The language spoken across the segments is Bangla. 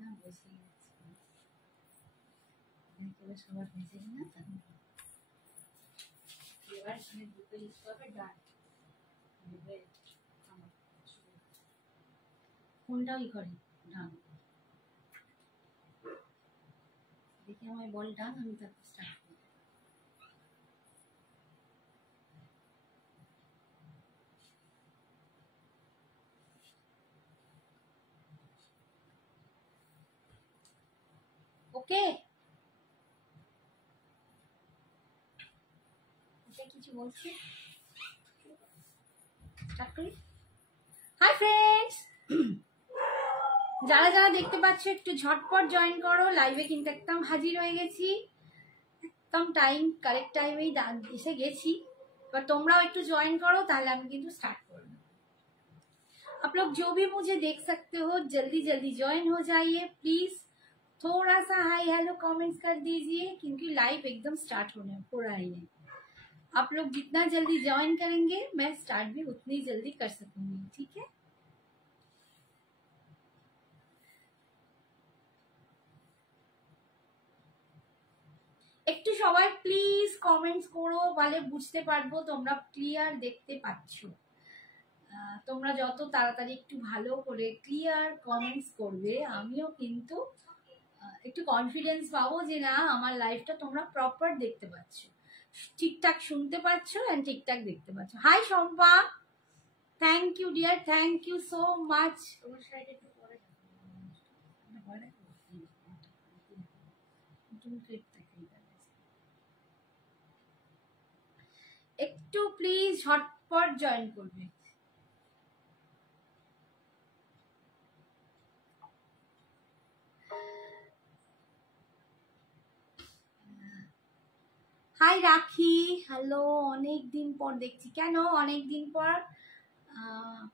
না বসে গেছে, সবার ভেসে না এবার দুটো লিখতে হবে ডান, কোনটা ওই করে ডান, দেখে আমায় বল ডান, আমি তারপর স্টার্ট করব। ওকে কিছু বলছি, স্টার্ট করি। হাই ফ্রেন্ডস, যারা যারা দেখতে পাচ্ছ একটু ঝটপট জয়েন করো, লাইভে কিন্তু একদম হাজির হয়ে গেছি, একদম টাইম কারেক্ট টাইমেই এসে গেছি। এবার তোমরাও একটু জয়েন করো, তাহলে আমি কিন্তু स्टार्ट कर दूँ। आप लोग जो भी मुझे देख सकते हो जल्दी जल्दी ज्वाइन हो जाइए प्लीज, थोड़ा सा हाई हेलो कमेंट्स कर दीजिए, क्योंकि लाइव एकदम स्टार्ट होने हो रहा है। आप लोग जितना जल्दी ज्वाइन करेंगे मैं स्टार्ट भी उतनी जल्दी कर सकूंगी, ठीक है। একটু সবাই প্লিজ কমেন্টস করো, বলে বুঝতে পারবো তোমরা ক্লিয়ার দেখতে পাচ্ছ। তোমরা যত তাড়াতাড়ি একটু ভালো করে ক্লিয়ার কমেন্টস করবে, আমিও কিন্তু একটু কনফিডেন্স পাবো যে না আমার লাইফটা তোমরা প্রপার দেখতে পাচ্ছ, ঠিকঠাক শুনতে পাচ্ছ এন্ড ঠিকঠাক দেখতে পাচ্ছ। Hi Shampa, thank you dear, thank you so much. তোমার সাইডে একটু পরে একটু প্লিজ ঝটপট জয়েন করবে। হাই রাখি, হ্যালো, অনেক দিন পর দেখছি। কেন অনেক দিন পর?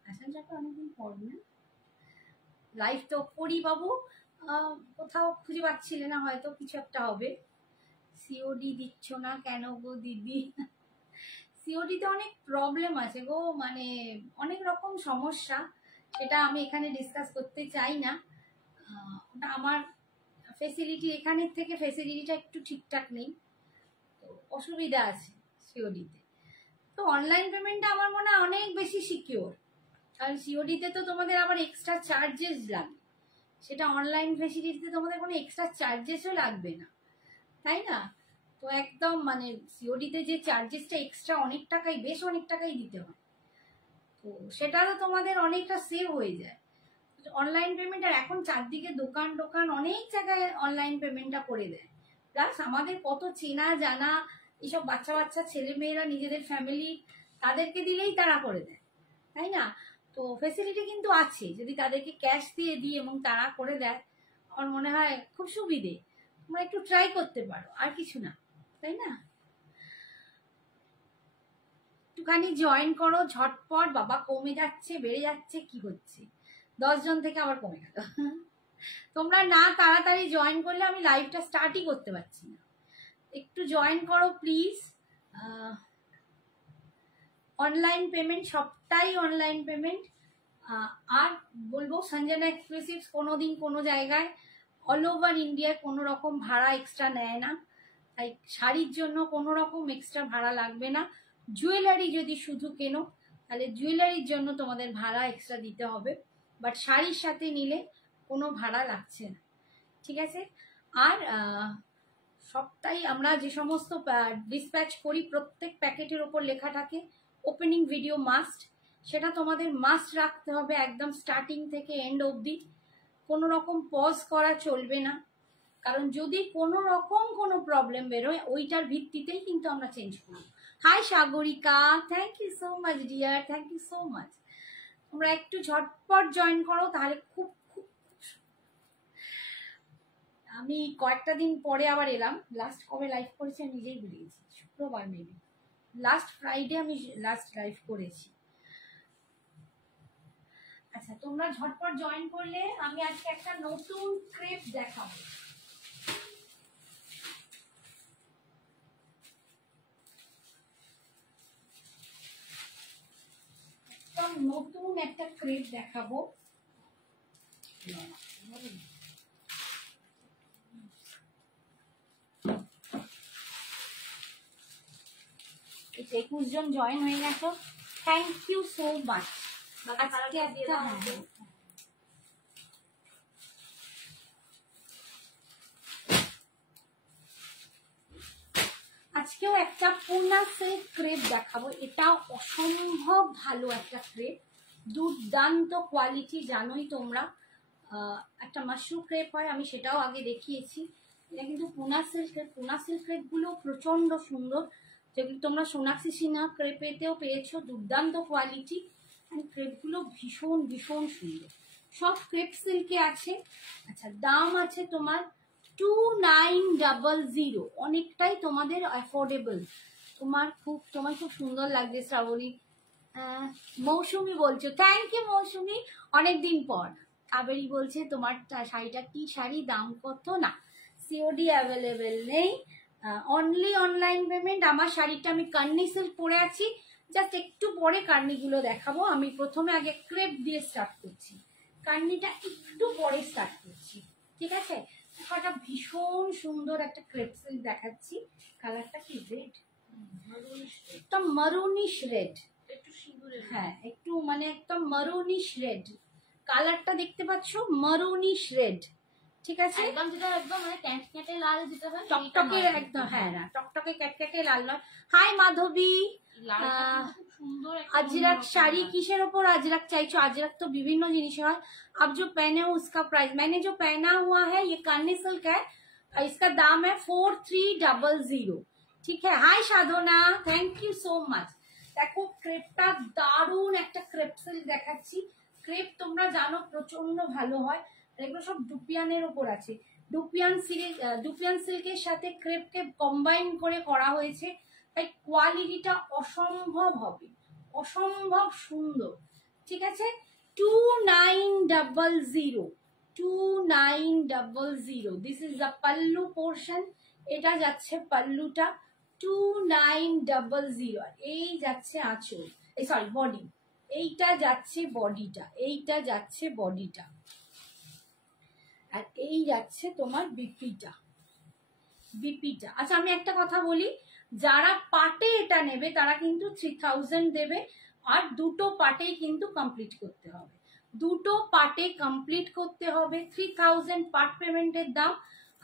ফ্যাশন শপে অনেকদিন পর না লাইভ তো করি বাবু, কোথাও খুঁজে পাচ্ছিলে না, হয়তো কিছু একটা হবে। সিওডি দিচ্ছ না কেন গো দিদি? সিওডিতে অনেক প্রবলেম আছে গো, মানে অনেক রকম সমস্যা, সেটা আমি এখানে ডিসকাস করতে চাই না। ওটা আমার ফেসিলিটি এখানের থেকে ফেসিলিটিটা একটু ঠিকঠাক নেই, তো অসুবিধা আছে সিওডিতে। তো অনলাইন পেমেন্টটা আমার মনে হয় অনেক বেশি সিকিওর, কারণ সিওডিতে তো তোমাদের আবার এক্সট্রা চার্জেস লাগে, সেটা অনলাইন ফেসিলিটিতে তোমাদের কোনো এক্সট্রা চার্জেসও লাগবে না, তাই না? তো একদম মানে সিওডিতে যে চার্জেসটা এক্সট্রা অনেক টাকাই, বেশ অনেক টাকাই দিতে হয়, তো সেটারও তোমাদের অনেকটা সেভ হয়ে যায় অনলাইন পেমেন্ট। আর এখন চারদিকে দোকান টোকান অনেক জায়গায় অনলাইন পেমেন্টটা করে দেয়, প্লাস আমাদের কত চেনা জানা এইসব বাচ্চা বাচ্চা ছেলে মেয়েরা নিজেদের ফ্যামিলি, তাদেরকে দিলেই তারা করে দেয়, তাই না? তো ফেসিলিটি কিন্তু আছে, যদি তাদেরকে ক্যাশ দিয়ে দিই এবং তারা করে দেয়, আমার মনে হয় খুব সুবিধে। তোমরা একটু ট্রাই করতে পারো, আর কিছু না, তাই না? একটুখানি জয়েন করো ঝটপট। বাবা কমে যাচ্ছে, বেড়ে যাচ্ছে, কি হচ্ছে? 10 জন থেকে আবার কমে গেল। তোমরা না তাড়াতাড়ি জয়েন করলে আমি লাইভটা স্টার্টই করতে পারছি না। একটু জয়েন করো প্লিজ। অনলাইন পেমেন্ট, সবটাই অনলাইন পেমেন্ট। আর বলবো সঞ্জনা এক্সক্লুসিভস কোনোদিন কোনো জায়গায় অল ওভার ইন্ডিয়ায় কোনো রকম ভাড়া এক্সট্রা নেয় না, তাই শাড়ির জন্য কোনো রকম এক্সট্রা ভাড়া লাগবে না। জুয়েলারি যদি শুধু কেনো তাহলে জুয়েলারির জন্য তোমাদের ভাড়া এক্সট্রা দিতে হবে, বাট শাড়ির সাথে নিলে কোনো ভাড়া লাগছে না, ঠিক আছে? আর সবটাই আমরা যে সমস্ত ডিসপ্যাচ করি প্রত্যেক প্যাকেটের ওপর লেখা থাকে ওপেনিং ভিডিও মাস্ট, সেটা তোমাদের মাস্ট রাখতে হবে একদম স্টার্টিং থেকে এন্ড অবধি, কোনো রকম পজ করা চলবে না, কারণ যদি কোনো রকম কোনো প্রবলেম বেরোয় ওইটার ভিত্তিতেই কিন্তু আমরা চেঞ্জ করব। Hi Sagarika, thank you so much dear, thank you so much. তোমরা একটু ঝটপট জয়েন করো, তাহলে খুব খুব আমি কয়েকটা দিন পরে আবার এলাম। লাস্ট কবে লাইভ করেছি আমি নিজেই ভুলে গেছি, শুক্রবার মেবি, লাস্ট ফ্রাইডে আমি লাস্ট লাইভ করেছি। আচ্ছা, তোমরা ঝটপট জয়েন করলে আমি আজকে একটা নতুন ক্রেপ দেখাবো। নতুন একটা ক্রেপ দেখাবো, 21 জন জয়েন হয়ে গেছো, থ্যাংক ইউ সো মাচ। আজকে একটা আজকেও একটা পুনা সিল্ক ক্রেপ দেখাবো। এটা অসম্ভব ভালো একটা ক্রেপ, দুর্দান্ত কোয়ালিটি। জানোই তোমরা একটা মাশরুম ক্রেপ হয়, আমি সেটাও আগে দেখিয়েছি। এটা কিন্তু পুনা সিল্ক ক্রেপ। পুনা সিল্ক ক্রেপ গুলো প্রচন্ড সুন্দর, যেগুলো তোমরা সোনাক্ষী সিনহা ক্রেপেতেও পেয়েছো। দুর্দান্ত কোয়ালিটি, ক্রেপ গুলো ভীষণ ভীষণ সুন্দর, সব ক্রেপ সিল্কে আছে। আচ্ছা, দাম আছে তোমার 2900, অনেকটাই তোমাদের অ্যাফোর্ডেবল। তোমার খুব সুন্দর লাগছে শ্রাবণী। মৌসুমি বলছো, থ্যাংক ইউ মৌসুমি, অনেকদিন পর। কাবেরী বলছে তোমার শাড়িটা কি শাড়ি, দাম কত? না, সিওডি অ্যাভেলেবেল নেই, অনলি অনলাইন পেমেন্ট। আমার শাড়িটা আমি কার্নি সিল্ক পরে আছি, জাস্ট একটু পরে কার্নিগুলো দেখাবো। আমি প্রথমে আগে ক্রেপ দিয়ে স্টার্ট করছি, কার্নিটা একটু পরে স্টার্ট করছি, ঠিক আছে? একটা ভীষণ সুন্দর একটা ক্রেপ সিল্ক দেখাচ্ছি। কালারটা কি রেড, একটা মারুনিশ রেড, হ্যাঁ একটু মানে একদম মারুনিশ রেড কালারটা দেখতে পাচ্ছ, মারুনিশ রেড, ঠিক আছে? একদম যেটা একদম মানে ক্যাটক্যাটে লাল যেটা হয়, টকটকে একদম, হ্যাঁ না টকটকে ক্যাটক্যাটে লাল নয়। হাই মাধবী, अजरक শাড়ি কিসের ওপর अजरक চাইছো? अजरक तो বিভিন্ন জিনিসের হয়। अब जो पहने हो उसका प्राइस, मैंने जो पहना हुआ है ये कान्नी सिल्क है, इसका दाम है 4300, ठीक है? हाय साधना, थैंक यू सो मच। দেখো ক্রেপটা দারুণ একটা ক্রেপ সিল্ক দেখাচ্ছি। ক্রেপ তোমরা জানো প্রচন্ড ভালো হয়, এগুলো সব ডুপিয়ানের ওপর আছে। ডুপিয়ান সিল্কের সাথে ক্রেপকে কম্বাইন করে করা হয়েছে, তাই কোয়ালিটিটা অসম্ভব হবে, অসম্ভব সুন্দর, ঠিক আছে? 2900, this is the pallu portion. এটা যাচ্ছে পাল্লুটা 2900, এই যাচ্ছে আঁচল, এই সরি বডি, এইটা যাচ্ছে বডিটা, এইটা যাচ্ছে বডিটা, আর এই যাচ্ছে তোমার বিপিটা। আচ্ছা আমি একটা কথা বলি, যারা পাটে এটা নেবে তারা কিন্তু 3000 দেবে, আর দুটো পাটেই কিন্তু কমপ্লিট করতে হবে, দুটো পাটে কমপ্লিট করতে হবে। 3000 পার্ট পেমেন্টের দাম,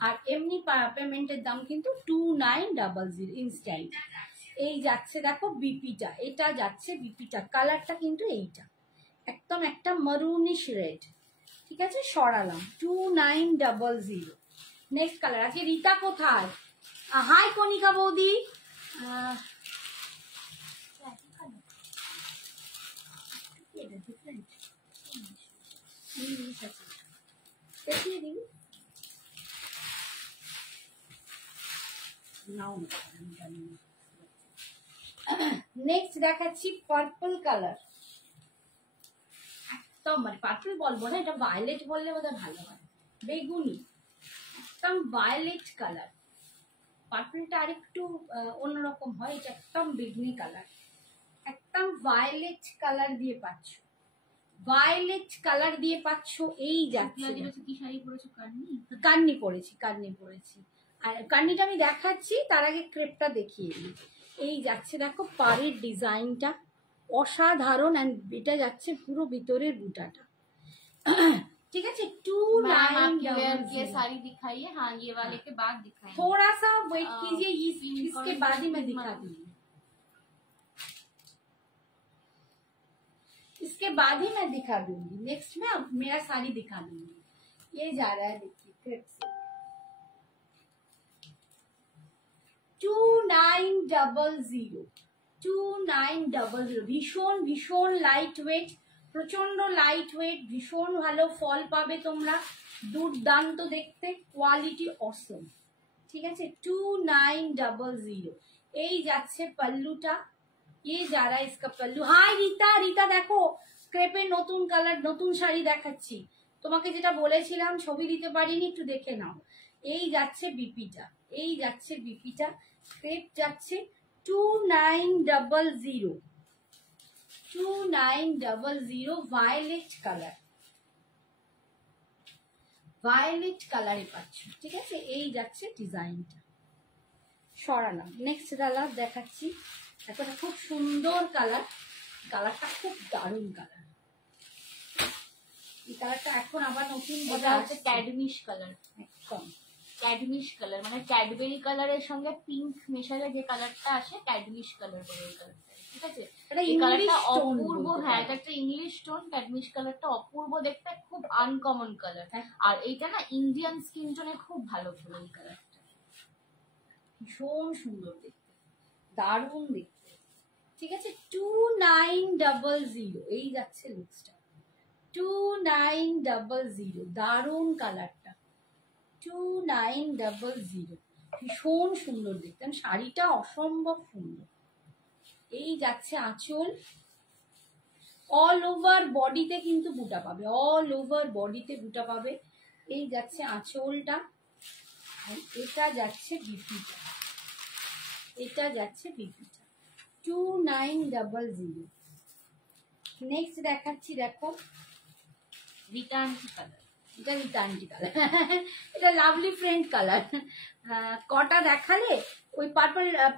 আর এমনি পেমেন্টের দাম কিন্তু 2900 ইনস্ট্যান্ট। এই যাচ্ছে দেখো বিপিটা, এটা যাচ্ছে বিপিটা, কালারটা কিন্তু এইটা একদম একটা মারুনিশ রেড, ঠিক আছে? সরালাম 2900। Next colour. আজকে রীতা কোথায়? হাই কনিকা বৌদি, নেক্সট দেখাচ্ছি পার্পল কালার, একদম মানে পার্পল বলবো না, এটা ভায়োলেট বললে বোধহয় ভালো হয়, বেগুনি, একদম ভায়োলেট কালার। পার্পলটা আরেকটু অন্যরকম হয়, এটা একদম বেগুনি কালার, একদম ভায়োলেট কালার দিয়ে পাচ্ছ, ভায়োলেট কালার দিয়ে পাচ্ছ। এই যাচ্ছে, কি শাড়ি পরেছো? কার্নি পরেছি, আর কার্নিটা আমি দেখাচ্ছি, তার আগে ক্রেপটা দেখিয়ে দিই। এই যাচ্ছে দেখো পাড়ের ডিজাইনটা অসাধারণ, এন্ড এটা যাচ্ছে পুরো ভিতরের বুটাটা, ठीक है? 2900 साड़ी दिखाइए। हाँ, ये वाले के बाद दिखाइए, थोड़ा सा वेट कीजिए, इसके बाद ही मैं दिखा दूंगी, इसके बाद ही मैं दिखा दूंगी। नेक्स्ट में अब मेरा साड़ी दिखा दूंगी। ये जा रहा है, देखिए क्रेप से 2900, ভীষণ ভীষণ লাইট ওয়েট, প্রচন্ড লাইট ওয়েট, ভীষণ ভালো ফল পাবে তোমরা, দুর্দান্ত দেখতে, কোয়ালিটি অসম, ঠিক আছে? 2900। এই যাচ্ছে পাল্লুটা, ये जा रहा है इसका पल्लू। हाय रीता দেখো ক্রেপের নতুন কালার, নতুন শাড়ি দেখাচ্ছি তোমাকে, যেটা বলেছিলাম ছবি দিতে পারিনি, একটু দেখে নাও। এই যাচ্ছে বিপিটা, এই যাচ্ছে বিপিটা, ক্রেপ যাচ্ছে 2900, ভায়োলেট কালারে পাচ্ছ, ঠিক আছে? এই যাচ্ছে ডিজাইনটা, সরালাম। নেক্সট কালার দেখাচ্ছি, একটা খুব সুন্দর কালার, কালারটা খুব দারুণ কালার। এই কালারটা এখন আবার নতুন এটা হচ্ছে ক্যাডমিশ কালার, একদম ক্যাডমিশ কালার মানে ক্যাডবেরি কালারের সঙ্গে পিঙ্ক মেশালে যে কালারটা আসে ক্যাডমিশ কালার বলে ওই কালারটা, ঠিক আছে? এই কালারটা অপূর্ব, হ্যাঁ এটা একটা ইংলিশ টোন। ক্যাডমিশ কালারটা অপূর্ব দেখতে, খুব আনকমন কালার। আর এইটা না ইন্ডিয়ান স্কিন টোনে খুব ভালো ফুল এই কালারটা, ভীষণ সুন্দর দেখতে, দারুণ দেখতে। ঠিক আছে, 2900 এই যাচ্ছে লুকসটা, 2900, দারুণ কালারটা, 2900, ভীষণ সুন্দর দেখতে। শাড়িটা অসম্ভব সুন্দর। এই যাচ্ছে আঁচল, অল ওভার বডিতে কিন্তু বুটা পাবে, অল ওভার বডিতে বুটা পাবে। এই যাচ্ছে আঁচলটা, এটা যাচ্ছে বিপিটা, এটা যাচ্ছে বিপিটা, 2900। নেক্সট দেখাচ্ছি, দেখো রিটার্ন কালার, এটা রিটার্নটি কালার, এটা লাভলি ফ্রেন্ড কালার। কটা দেখালে, ওই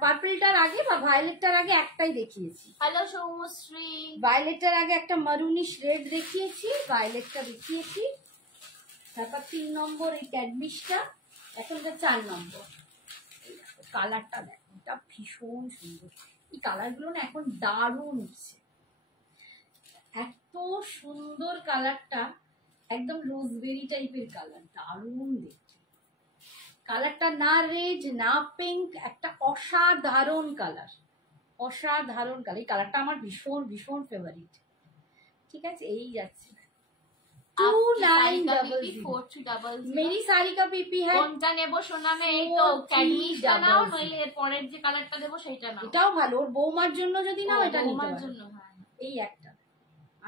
পার্পলটার আগে বা ভায়োলেটটার আগে একটাই দেখিয়েছি। হ্যালো সৌমশ্রী। ভায়োলেটটার আগে একটা মারুনিশ রেড দেখিয়েছি, ভায়োলেটটা দেখিয়েছি, তারপর 3 নম্বর এই ক্যাডমিশটা, এখন এটা 4 নম্বর। কালারটা দেখো, এটা ভীষণ সুন্দর। এই কালারগুলো না এখন দারুণ উঠছে, এত সুন্দর কালারটা, একদম রোজবেরি টাইপের কালার, দারুণ দেখতে। কালারটা না রেড না পিঙ্ক, একটা অসাধারণ কালার, অসাধারণ কালার। এই কালারটা আমার ভীষণ ভীষণ ফেভারিট। ঠিক আছে, এই যাচ্ছে 2900। মেরি শাড়ি কা পিপি হ্যাঁ, কোনটা নেবো সোনা? এই তো ক্যাডমিশটা নাও, নইলে এর পরের যে কালারটা দেবো সেটা নাও। এটাও ভালো, ওর বৌমার জন্য যদি নাও এটা নিতে পারো। জন্য হ্যাঁ, এই একটা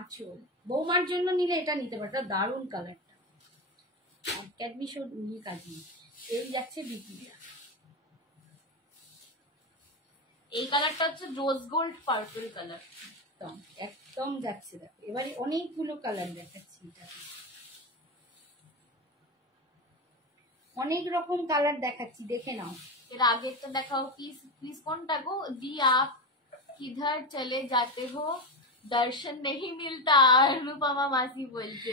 আঁচল, বৌমার জন্য নিলে এটা নিতে পারো, এটা দারুণ কালারটা। ক্যাডমিশ ও নিয়ে কাজ নেই। এই যাচ্ছে বিপিটা, এই কালারটা হচ্ছে রোজ গোল্ড পার্পল কালার, একদম একদম যাচ্ছে। দেখো এবারে অনেকগুলো কালার দেখাচ্ছি, এটা অনেক রকম কালার দেখাচ্ছি, দেখে নাও। এর আগেরটা দেখাও প্লিজ, প্লিজ। কোনটা গো? दी आप किधर चले जाते हो, दर्शन नहीं मिलता, अनुपमा मासी बोलते।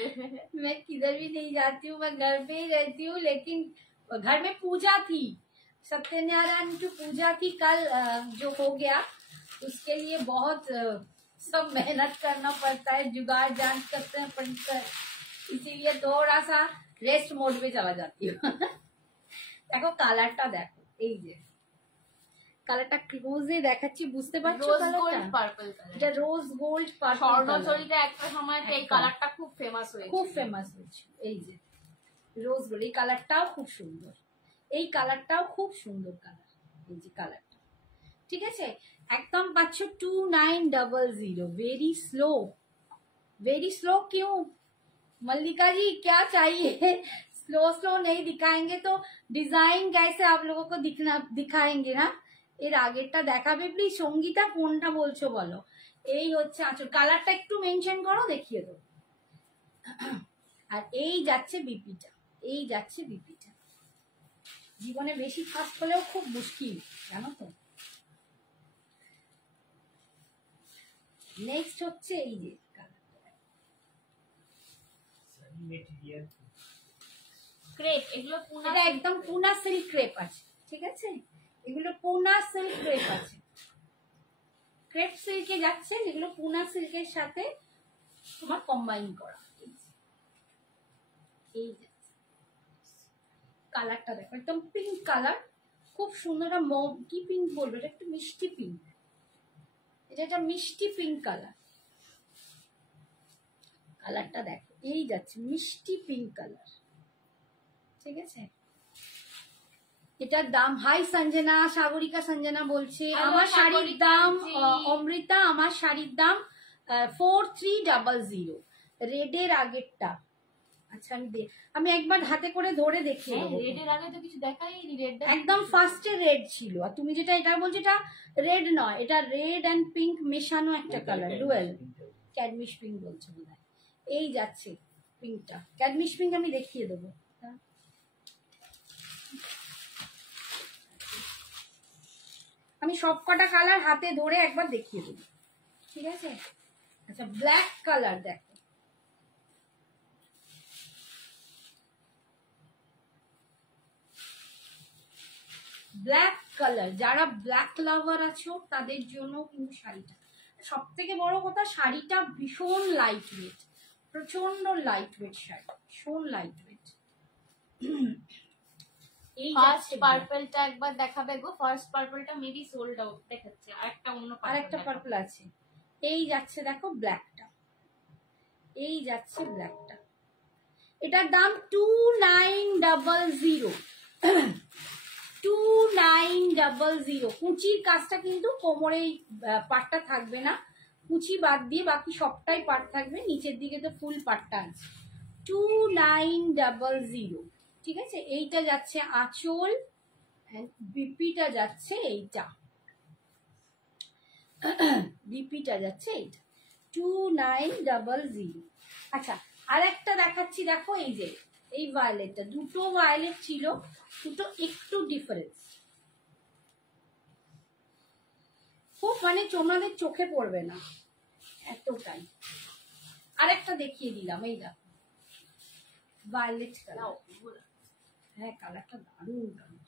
मैं किधर भी नहीं जाती हूँ, मैं घर पे ही रहती हूँ, लेकिन घर में पूजा थी, सत्यनारायण की पूजा थी कल, जो हो गया, उसके लिए बहुत सब मेहनत करना पड़ता है, जुगाड़ जांच करते हैं पड़ता है, इसीलिए थोड़ा सा रेस्ट मोड में चला जाती हूँ। देखो কালারটা দেখো, এই যে কালারটা ক্লোজে দেখাচ্ছি, বুঝতে পারছো? রোজ গোল্ড পার্পল কালার, এটা রোজ গোল্ড পার্পল। স্বর্ণচরিতে একটা সময়তে এই কালারটা খুব ফেমাস হয়েছে, খুব ফেমাস হয়েছে। এই যে রোজ গোল্ড, এই কালারটাও খুব সুন্দর, এই কালারটাও খুব সুন্দর কালার, এই যে কালারটা। ঠিক আছে, একদম পাচ্ছ 2900। वेरी स्लो, वेरी स्लो क्यों मल्लिका जी, क्या चाहिए? स्लो स्लो नहीं दिखाएंगे तो डिजाइन कैसे आप लोगों को दिखाएंगे ना। এর আগেরটা দেখাবে প্লিজ। সঙ্গীতা কোনটা বলছো বলো। এই হচ্ছে আঁচল, কালারটা একটু মেনশন করো, দেখিয়ে দেবো। আর এই যাচ্ছে বিপিটা, এই যাচ্ছে বিপিটা। জীবনে বেশি ফাস্ট হলেও খুব মুশকিল, জানো তো। নেক্সট হচ্ছে এই যে ক্রেপ, এগুলো পুনা, এটা একদম পুনা সিল্ক ক্রেপ আছে। ঠিক আছে, এগুলো পুনা সিল্ক ক্রেপ আছে, ক্রেপ সিল্কে যাচ্ছে, যেগুলো পুনা সিল্কের সাথে তোমার কম্বাইন করা। এই কালারটা দেখো, একদম পিঙ্ক কালার, খুব সুন্দর। কি পিঙ্ক বলবো, এটা একটু মিষ্টি পিঙ্ক, এটা একটা মিষ্টি পিঙ্ক কালার। কালারটা দেখো, এই যাচ্ছে মিষ্টি পিঙ্ক কালার। ঠিক আছে, এটার দাম, হাই সঞ্জনা, সাগরিকা সঞ্জনা বলছে আমার শাড়ির দাম, অমৃতা আমার শাড়ির দাম 4300। রেডের আগেরটা, আচ্ছা আমি একবার হাতে করে ধরে দেখিয়ে দেবো। রেডের আগে তো কিছু দেখাইনি, রেডটা একদম ফার্স্টে রেড ছিল, আর তুমি যেটা এটা বলছো এটা রেড নয়, এটা রেড অ্যান্ড পিঙ্ক মেশানো একটা কালার, ডুয়েল ক্যাডমিশ পিঙ্ক বলছো বোধহয়। এই যাচ্ছে পিঙ্কটা, ক্যাডমিশ পিঙ্ক আমি দেখিয়ে দেবো। আমি সবকটা কালার হাতে ধরে একবার দেখিয়ে দেবো, ঠিক আছে? আচ্ছা, ব্ল্যাক কালার দেখো, ব্ল্যাক কালার, যারা ব্ল্যাক লাভার আছো তাদের জন্য কিন্তু শাড়িটা, সব থেকে বড় কথা শাড়িটা ভীষণ লাইট ওয়েট, প্রচন্ড লাইট ওয়েট শাড়ি, ভীষণ লাইট ওয়েট। এই ফার্স্ট পার্পলটা একবার দেখাবে গো, ফার্স্ট পার্পলটা মেবি সোল্ড আউট দেখাচ্ছে, আরেকটা পার্পল আছে, এই যাচ্ছে দেখো ব্ল্যাকটা, এই যাচ্ছে ব্ল্যাকটা, এটার দাম 2900, 2900। কুচির কাজটা কিন্তু কোমরে পাটটা থাকবে না, কুচি বাদ দিয়ে বাকি সবটাই পাট থাকবে, নিচের দিকে তো ফুল পাটটা আছে। 2900, ঠিক আছে? এইটা যাচ্ছে আঁচল, বিপিটা যাচ্ছে এইটা, বিপিটা যাচ্ছে এইটা 2900। আচ্ছা, আর একটা দেখাচ্ছি, দেখো এই যে এই ভায়োলেটটা, দুটো ভায়োলেট ছিল, দুটো একটু ডিফারেন্স, খুব মানে তোমাদের চোখে পড়বে না এতটাই। আরেকটা দেখিয়ে দিলাম, এই দেখো ভায়োলেট কালার, হ্যাঁ কালারটা দারুণ, কালার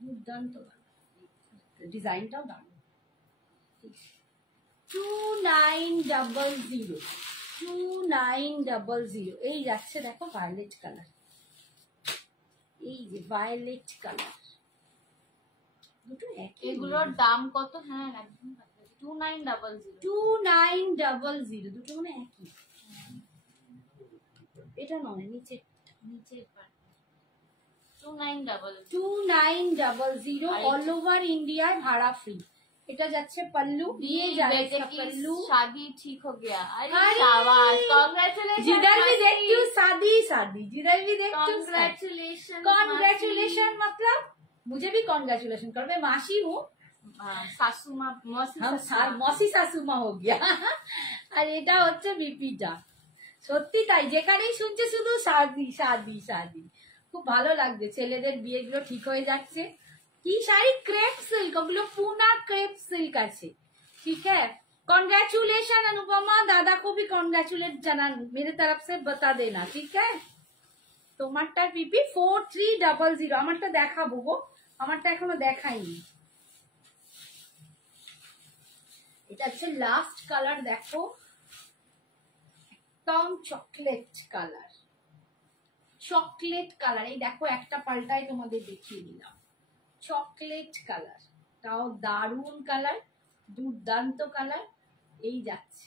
দুর্দান্ত, ডিজাইনটাও দারুণ। 2900, 2900, এই যাচ্ছে দেখো ভায়োলেট কালার, এই যে ভায়োলেট কালার, দুটো একই। এগুলোর দাম কত? হ্যাঁ একদম 2900, 2900, দুটো মানে একই। এটা নয়, নিচে, নিচে 2900, 2900, অল ওভার ইন্ডিয়ায় ভাড়া ফ্রি। এটা যাচ্ছে পল্লু, ये जाएगा पल्लू। शादी ठीक हो गया, अरे शाबाश, कांग्रेचुलेशन, जिधर भी देखती हूँ शादी शादी, जिधर भी देखती हूँ कांग्रेचुलेशन, कांग्रेचुलेशन, मतलब मुझे भी कांग्रेचुलेशन करो, मैं मासी हूँ, सासू माँ, মসি শাশুমা हो गया। আর এটা হচ্ছে বিপিটা, সত্যি তাই, যেখানেই শুনছে শুধু শাদি শাদি শাদি, খুব ভালো লাগছে, ছেলেদের বিয়েগুলো ঠিক হয়ে যাচ্ছে। কি শাড়ি, ক্রেপ সিল্ক, ওগুলো পুনা ক্রেপ সিল্ক আছে, ठीक है? कॉन्ग्रेचुलेशन अनुपमा, दादा को भी कॉन्ग्रेचुलेट जाना मेरे तरफ से बता देना, ठीक है? তোমারটা পিপি 4300, আমারটা দেখাবো গো, আমারটা এখনো দেখাইনি। এটা হচ্ছে লাস্ট কালার, দেখো একদম চকলেট কালার, চকলেট কালার, এই দেখো একটা পাল্টাই তোমাদের দেখিয়ে দিলাম, চকলেট কালার, তাও দারুণ কালার, দুর্দান্ত কালার, এই যাচ্ছে,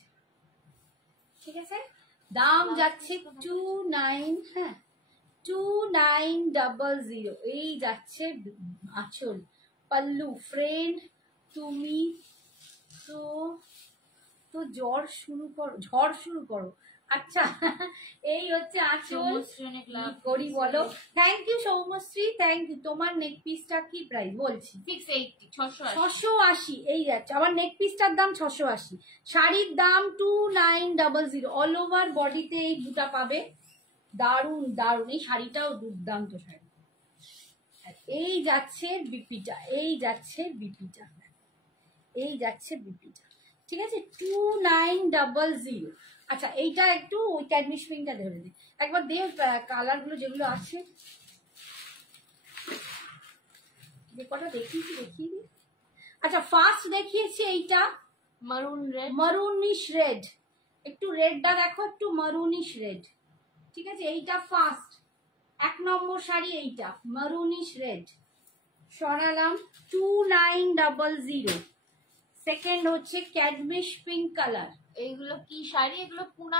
ঠিক আছে? দাম যাচ্ছে 29, হ্যাঁ 2900, এই যাচ্ছে আঁচল, পল্লু, ফ্রেন্ড তুমি তো তো ঝড় শুরু করো। আচ্ছা, এই হচ্ছে আঁচল, করি বলো। Thank you Soumashri, thank you. তোমার নেক পিসটা কি প্রাইস বলছি? 680, এই যাচ্ছে, আমার নেক পিসটার দাম 680, শাড়ির দাম 2900, অল ওভার বডিতে এই দুটা পাবে, দারুণ দারুণ, এই শাড়িটাও দুর্দান্ত শাড়ি। এই যাচ্ছে বিপিটা, এই যাচ্ছে বিপিটা, এই যাচ্ছে বিপিটা, ঠিক আছে? 2900। আচ্ছা, এইটা একটু ওই ক্যাডমিশ পিঙ্কটা ধরে দিই একবার, দে কালার গুলো যেগুলো আছে, যে কটা দেখিয়েছি দেখিয়ে দিই। আচ্ছা, ফার্স্ট দেখিয়েছি এইটা মারুন রেড, মারুনিশ রেড, একটু রেডটা দেখো, একটু মারুনিশ রেড, ঠিক আছে? এইটা ফার্স্ট, 1 নম্বর শাড়ি, এইটা মারুনিশ রেড, সরালাম 2900। সেকেন্ড হচ্ছে ক্যাডমিশ পিঙ্ক কালার, এইগুলো কি শাড়ি? এগুলো পুনা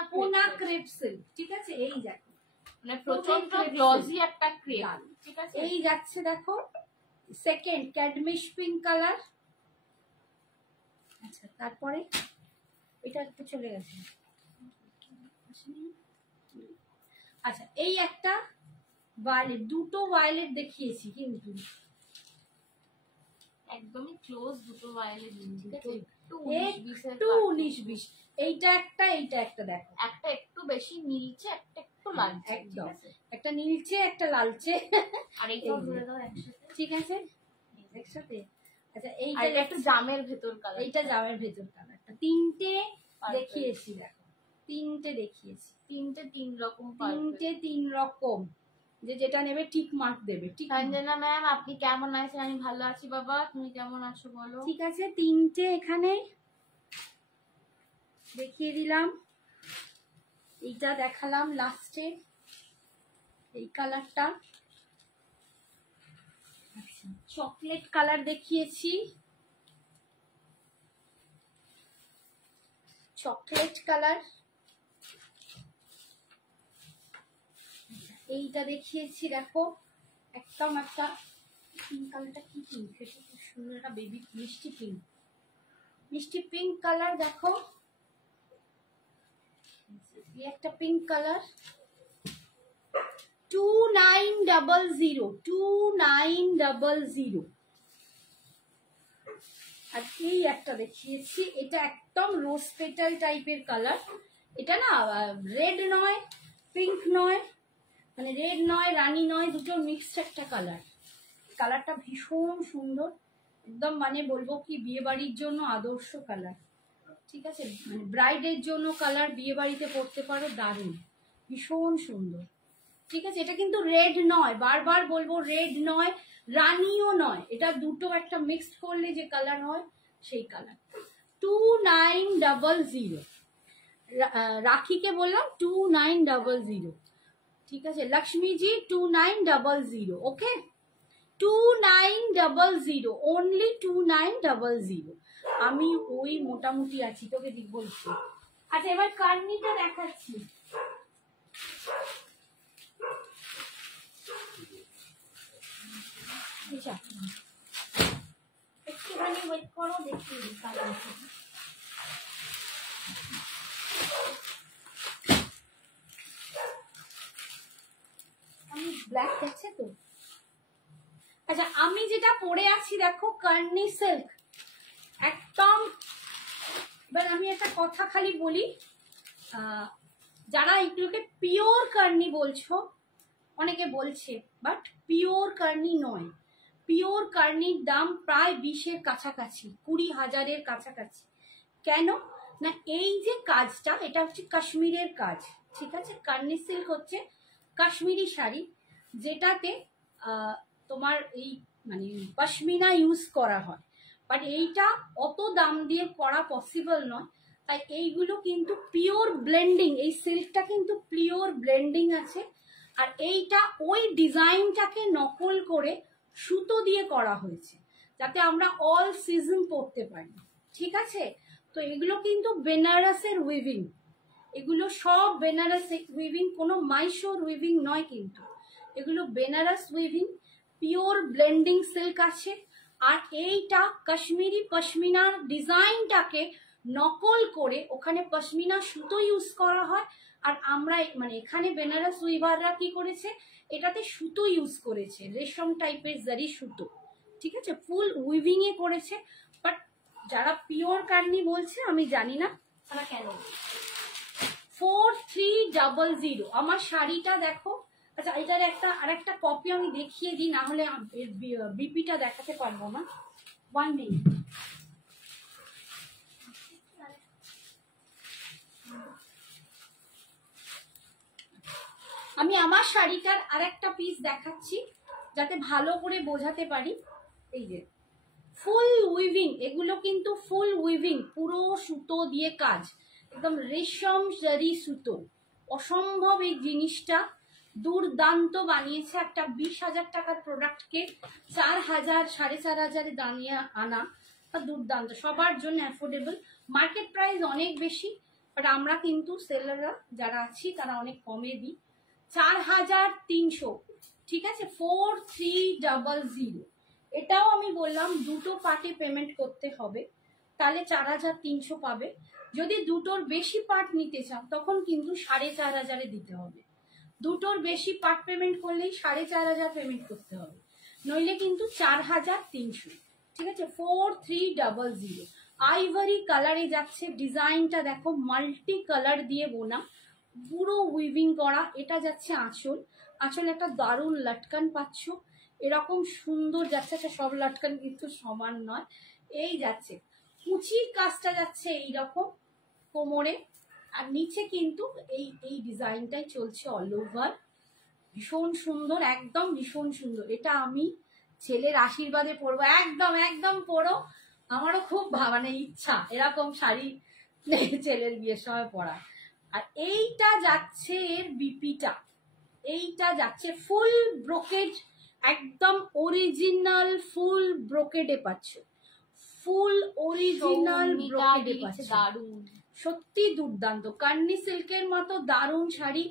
ক্রেপ সিল্ক, ঠিক আছে? এই দেখো, মানে প্রচন্ড গ্লসি একটা ক্রেপ, ঠিক আছে? এই যাচ্ছে দেখো সেকেন্ড ক্যাডমিশ পিঙ্ক কালার। আচ্ছা, তারপরে এটা একটু চলে গেছে। আচ্ছা, এই একটা ভায়োলেট, দুটো ভায়োলেট দেখিয়েছি কিন্তু একদমই ক্লোজ দুটো ভায়োলেট, ঠিক আছে? একটু 19-20, এইটা একটা, এইটা একটা, দেখো একটা একটু বেশি নীলচে, একটা একটু লালচে, একদম, একটা নীলচে একটা লালচে, আর এইটাও ধরে দাও একসাথে, ঠিক আছে? একসাথে আচ্ছা আর এটা একটু জামের ভেতর কালার, এইটা জামের ভেতর কালারটা। তিনটে দেখিয়েছি দেখো, তিনটে দেখিয়েছি, তিনটে তিন রকম, তিনটে তিন রকম। যেটা নেবে ঠিক মার্ক দেবে। ঠিক সঞ্জনা ম্যাম আপনি কেমন আছেন? আমি ভালো আছি বাবা, তুমি কেমন আছো বলো? ঠিক আছে, তিনটে এখানে দেখিয়ে দিলাম। এইটা দেখালাম লাস্টে, এই কালারটা। চকলেট কালার দেখিয়েছি, চকলেট কালার। এইটা দেখিয়েছি দেখো, একদম একটা পিঙ্ক কালারটা, কি পিঙ্ক, এটা খুব সুন্দর একটা বেবি মিষ্টি পিঙ্ক, মিষ্টি পিঙ্ক কালার দেখো। এই একটা পিঙ্ক কালার, 2900, 2900। আর এই একটা দেখিয়েছি, এটা একদম রোজ পেটাল টাইপের কালার। এটা না রেড নয় পিঙ্ক নয়, মানে রেড নয় রানী নয়, দুটো মিক্সড একটা কালার। কালারটা ভীষণ সুন্দর, একদম মানে বলবো কি বিয়ে বাড়ির জন্য আদর্শ কালার। ঠিক আছে, মানে ব্রাইডের জন্য কালার, বিয়ে বাড়িতে পরতে পারো, দারুণ, ভীষণ সুন্দর। ঠিক আছে, এটা কিন্তু রেড নয়, বারবার বলবো রেড নয়, রানিও নয়, এটা দুটো একটা মিক্সড করলে যে কালার হয় সেই কালার। 2900, রাখিকে বললাম 2900। ঠিক আছে লক্ষ্মীজি, 2900। ওকে, 2900, অনলি 2900। আমি ওই মোটামুটি আছি, তোকে বলছি। আচ্ছা এবার কার্নিটা দেখাচ্ছি। একটুখানি ওয়েট করো, দেখিয়ে দিই কালারটা। আমি ব্ল্যাক দেখছে তো। আচ্ছা আমি যেটা পরে আছি দেখো, কার্নি সিল্ক একদম। এবার আমি একটা কথা খালি বলি, যারা এগুলোকে পিওর কার্নি বলছো, অনেকে বলছে, বাট পিওর কার্নি নয়। পিওর কার্নির দাম প্রায় 20-এর কাছাকাছি, 20,000-এর কাছাকাছি। কেন না, এই যে কাজটা, এটা হচ্ছে কাশ্মীরের কাজ। ঠিক আছে, কার্নি সিল্ক হচ্ছে কাশ্মীরি শাড়ি, যেটাতে তোমার এই মানে পশমিনা ইউজ করা হয়, বাট এইটা অত দাম দিয়ে করা পসিবল নয়। তাই এইগুলো কিন্তু পিওর ব্লেন্ডিং, এই সিল্কটা কিন্তু পিওর ব্লেন্ডিং আছে। আর এইটা ওই ডিজাইনটাকে নকল করে সুতো দিয়ে করা হয়েছে, যাতে আমরা অল সিজন পরতে পারি। ঠিক আছে, তো এগুলো কিন্তু বেনারসের উইভিং, এগুলো সব বেনারস উইভিং, কোনো মাইশোর উইভিং নয় কিন্তু, এগুলো Banaras weaving, pure blending silk আছে। আর এইটা কাশ্মীরি পশমিনার ডিজাইনটাকে নকল করে ওখানে পশমিনা সুতো ইউজ করা হয়। আর আমরা মানে এখানে বেনারস উইভাররা কি করেছে, এটাতে সুতো ইউজ করেছে, রেশম টাইপের জারি সুতো। ঠিক আছে, ফুল উইভিং এ করেছে। বাট যারা পিওর কার্নি বলছে, আমি জানি না তারা কেন। 4300 আমার শাড়িটা দেখো। আচ্ছা এটার আরেকটা কপি আমি দেখিয়ে দিই, না হলে বিপিটা দেখাতে পারবো না। 1 মিনিট। আমি আমার শাড়িটার আরেকটা পিস দেখাচ্ছি, যাতে ভালো করে বোঝাতে পারি। এই যে ফুল উইভিং, এগুলো কিন্তু ফুল উইভিং, পুরো সুতো দিয়ে কাজ, একদম রেশম জারি সুতো, অসম্ভব এই জিনিসটা, দুর্দান্ত বানিয়েছে। একটা 20,000 টাকার প্রোডাক্টকে 4,000 4,500 দামিয়ে আনা, দুর্দান্ত, সবার জন্য অ্যাফোর্ডেবল। মার্কেট প্রাইস অনেক বেশি, বাট আমরা কিন্তু সেলাররা যারা আছি তারা অনেক কমে দিই, 4,300। ঠিক আছে, 4300। এটাও আমি বললাম দুটো পার্টে পেমেন্ট করতে হবে, তাহলে 4,300 পাবে। যদি দুটোর বেশি পার্ট নিতে চাও তখন কিন্তু 4,500 দিতে হবে। দুটোর বেশি পার্ট পেমেন্ট করলেই 4,500 পেমেন্ট করতে হবে, নইলে কিন্তু 4,300। ঠিক আছে, 4300। আইভারি কালারে যাচ্ছে, ডিজাইনটা দেখো মাল্টি কালার দিয়ে বোনা, পুরো উইভিং করা। এটা যাচ্ছে আঁচল, আঁচল একটা দারুণ লটকান পাচ্ছ। এরকম সুন্দর যাচ্ছে। আচ্ছা সব লটকান কিন্তু সমান নয়, এই যাচ্ছে কুচির কাজটা যাচ্ছে এইরকম কোমরে, আর নিচে কিন্তু এই এই ডিজাইনটাই চলছে অল ওভার। ভীষণ সুন্দর, একদম ভীষণ সুন্দর। এটা আমি ছেলের আশীর্বাদে পরবো, একদম একদম পরো। আমারও খুব মানে ইচ্ছা এরকম শাড়ি ছেলের বিয়ের সময় পরা। আর এইটা যাচ্ছে এর বিপিটা, এইটা যাচ্ছে ফুল ব্রোকেড, একদম অরিজিনাল ফুল ব্রোকেডে পাচ্ছ, ফুল অরিজিনাল ব্রোকেডে পাচ্ছ। দারুণ, সত্যি দুর্দান্ত। কান্নি সিল্কের মতো দারুণ শাড়ি,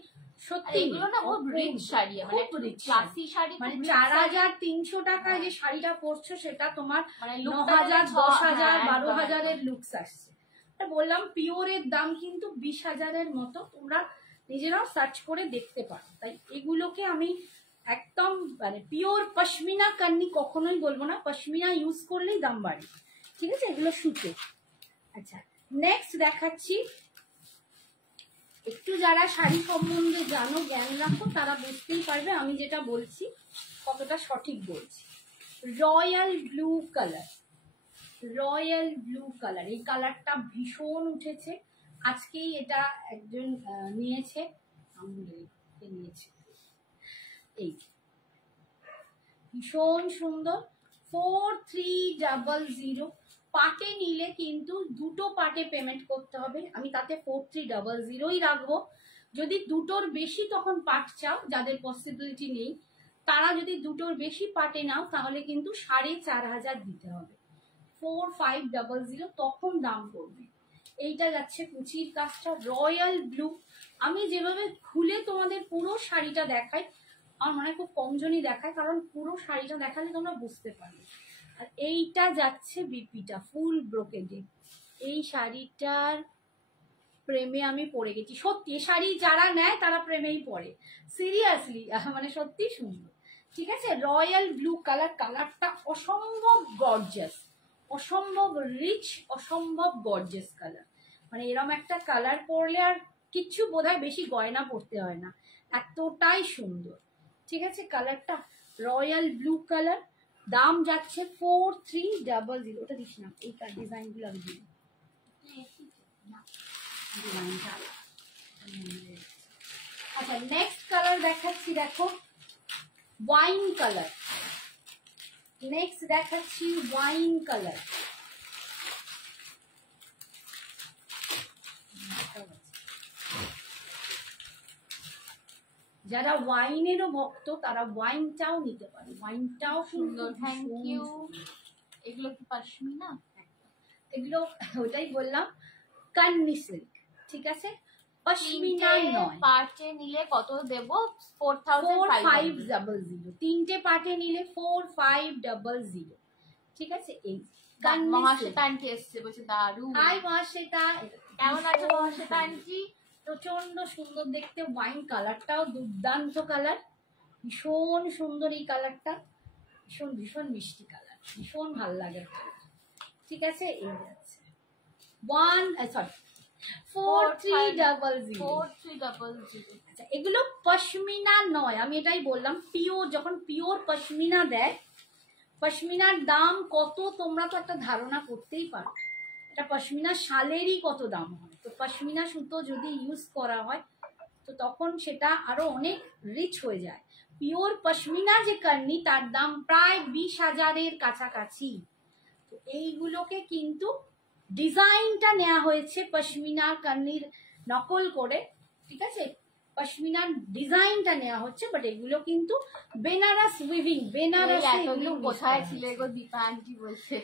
সত্যি এগুলো না খুব রিচ শাড়ি, মানে ক্লাসি শাড়ি, মানে 4300 টাকায় যে শাড়িটা পরছো সেটা তোমার 9000, 10000, 12000-এর লুকস আসছে। বললাম পিওরের দাম কিন্তু 20,000-এর মতো, তোমরা নিজেরাও সার্চ করে দেখতে পারো। তাই এগুলোকে আমি একদম মানে পিওর পশমিনা কান্নি কখনোই বলবো না, পশমিনা ইউজ করলেই দাম বাড়ে, ঠিক আছে, এগুলো সুতো। আচ্ছা নেক্সট দেখাচ্ছি, একটু যারা শাড়ি সম্বন্ধে জানো, জ্ঞান রাখো, তারা বুঝতেই পারবে আমি যেটা বলছি কতটা সঠিক বলছি। Royal blue colour, royal blue colour, এই কালারটা ভীষণ উঠেছে। আজকেই এটা একজন নিয়েছে, এই ভীষণ সুন্দর, 4300। পাটে নিলে কিন্তু দুটো পাটে পেমেন্ট করতে হবে, আমি তাতে 4300ই রাখবো। যদি দুটোর বেশি তখন পাট চাও, যাদের পসিবিলিটি নেই তারা যদি দুটোর বেশি পাটে নাও তাহলে কিন্তু 4500 দিতে হবে, 4500 তখন দাম পড়বে। এইটা যাচ্ছে কুচির কাজটা রয়্যাল ব্লু। আমি যেভাবে খুলে তোমাদের পুরো শাড়িটা দেখাই, আমার মনে হয় খুব কমজনই দেখায়, কারণ পুরো শাড়িটা দেখালে তোমরা বুঝতে পারবে। আর এইটা যাচ্ছে বিপিটা ফুল ব্রোকেডে, এই শাড়িটার প্রেমে আমি পড়ে গেছি সত্যি। শাড়ি যারা নেয় তারা প্রেমেই পড়ে, সিরিয়াসলি, মানে সত্যি সুন্দর। ঠিক আছে, রয়্যাল ব্লু কালার, কালারটা অসম্ভব গর্জিয়াস, অসম্ভব রিচ, অসম্ভব গর্জিয়াস কালার। মানে এরকম একটা কালার পরলে আর কিচ্ছু বোধহয় বেশি গয়না পরতে হয় না, এতটাই সুন্দর। ঠিক আছে, কালারটা রয়্যাল ব্লু কালার, দাম যাচ্ছে 4300। ওটা দিস না, এই ডিজাইনগুলো আমি দিই ডিজাইনটা। আচ্ছা নেক্সট কালার দেখাচ্ছি, দেখো ওয়াইন কালার। নেক্সট দেখাচ্ছি ওয়াইন কালার, যারা ওয়াইনেরও ভক্ত তারা ওয়াইনটাও নিতে পারে, ওয়াইনটাও সুন্দর। Thank you. এগুলো কি পশমিনা? এগুলো ওটাই বললাম কান্নি সিল্ক, ঠিক আছে, পশমিনা নয়। পাটে নিলে কত দেব? 4500। তিনটে পাটে নিলে 4500, ঠিক আছে। এই মহাশ্বেতা আন্টি এসছে, বলছে দারুণ। হাই মহাশ্বেতা, কেমন আছো মহাশ্বেতা আন্টি? প্রচন্ড সুন্দর দেখতে, ওয়াইন কালারটাও দুর্দান্ত কালার, ভীষণ সুন্দর এই কালারটা, ভীষণ ভীষণ মিষ্টি কালার, ভীষণ ভালো লাগে। ঠিক আছে, এই যাচ্ছে 4300। আচ্ছা এগুলো পশমিনা নয়, আমি এটাই বললাম পিওর। যখন পিওর পশমিনা দেয়, পশমিনার দাম কত তোমরা তো একটা ধারণা করতেই পারো, এটা পশমিনা শালেরই কত দাম হয়। তো পশমিনা সুতো যদি ইউজ করা হয় তো তখন সেটা আরো অনেক রিচ হয়ে যায়। পিওর পশমিনা যে কান্নি তার দাম প্রায় 20,000-এর কাছাকাছি। তো এইগুলোকে কিন্তু ডিজাইনটা নেওয়া হয়েছে পশমিনা কান্নির নকল করে, ঠিক আছে, পশমিনার ডিজাইনটা নেওয়া হচ্ছে, বাট এগুলো কিন্তু বেনারস উইভিং, বেনারসে। এগুলো কোথায় ছিলে গো দীপা আন্টি বলছে?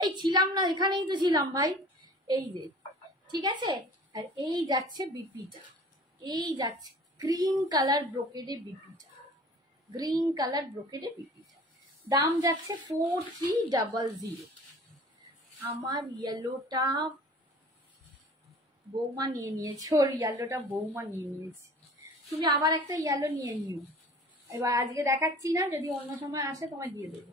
এই ছিলাম না, এখানেই তো ছিলাম ভাই, এই যে, ঠিক আছে। আর এই যাচ্ছে বিপিটা, এই যাচ্ছে গ্রিন কালার ব্রোকেডে বিপিটা, গ্রিন কালার ব্রোকেডে বিপিটা, দাম যাচ্ছে 4300। আমার ইয়েলোটা বৌমা নিয়ে নিয়েছে, ওর ইয়েলোটা বৌমা নিয়ে নিয়েছে, তুমি আবার একটা ইয়েলো নিয়ে নিও। এবার আজকে দেখাচ্ছি না, যদি অন্য সময় আসে তোমায় দিয়ে দেবো।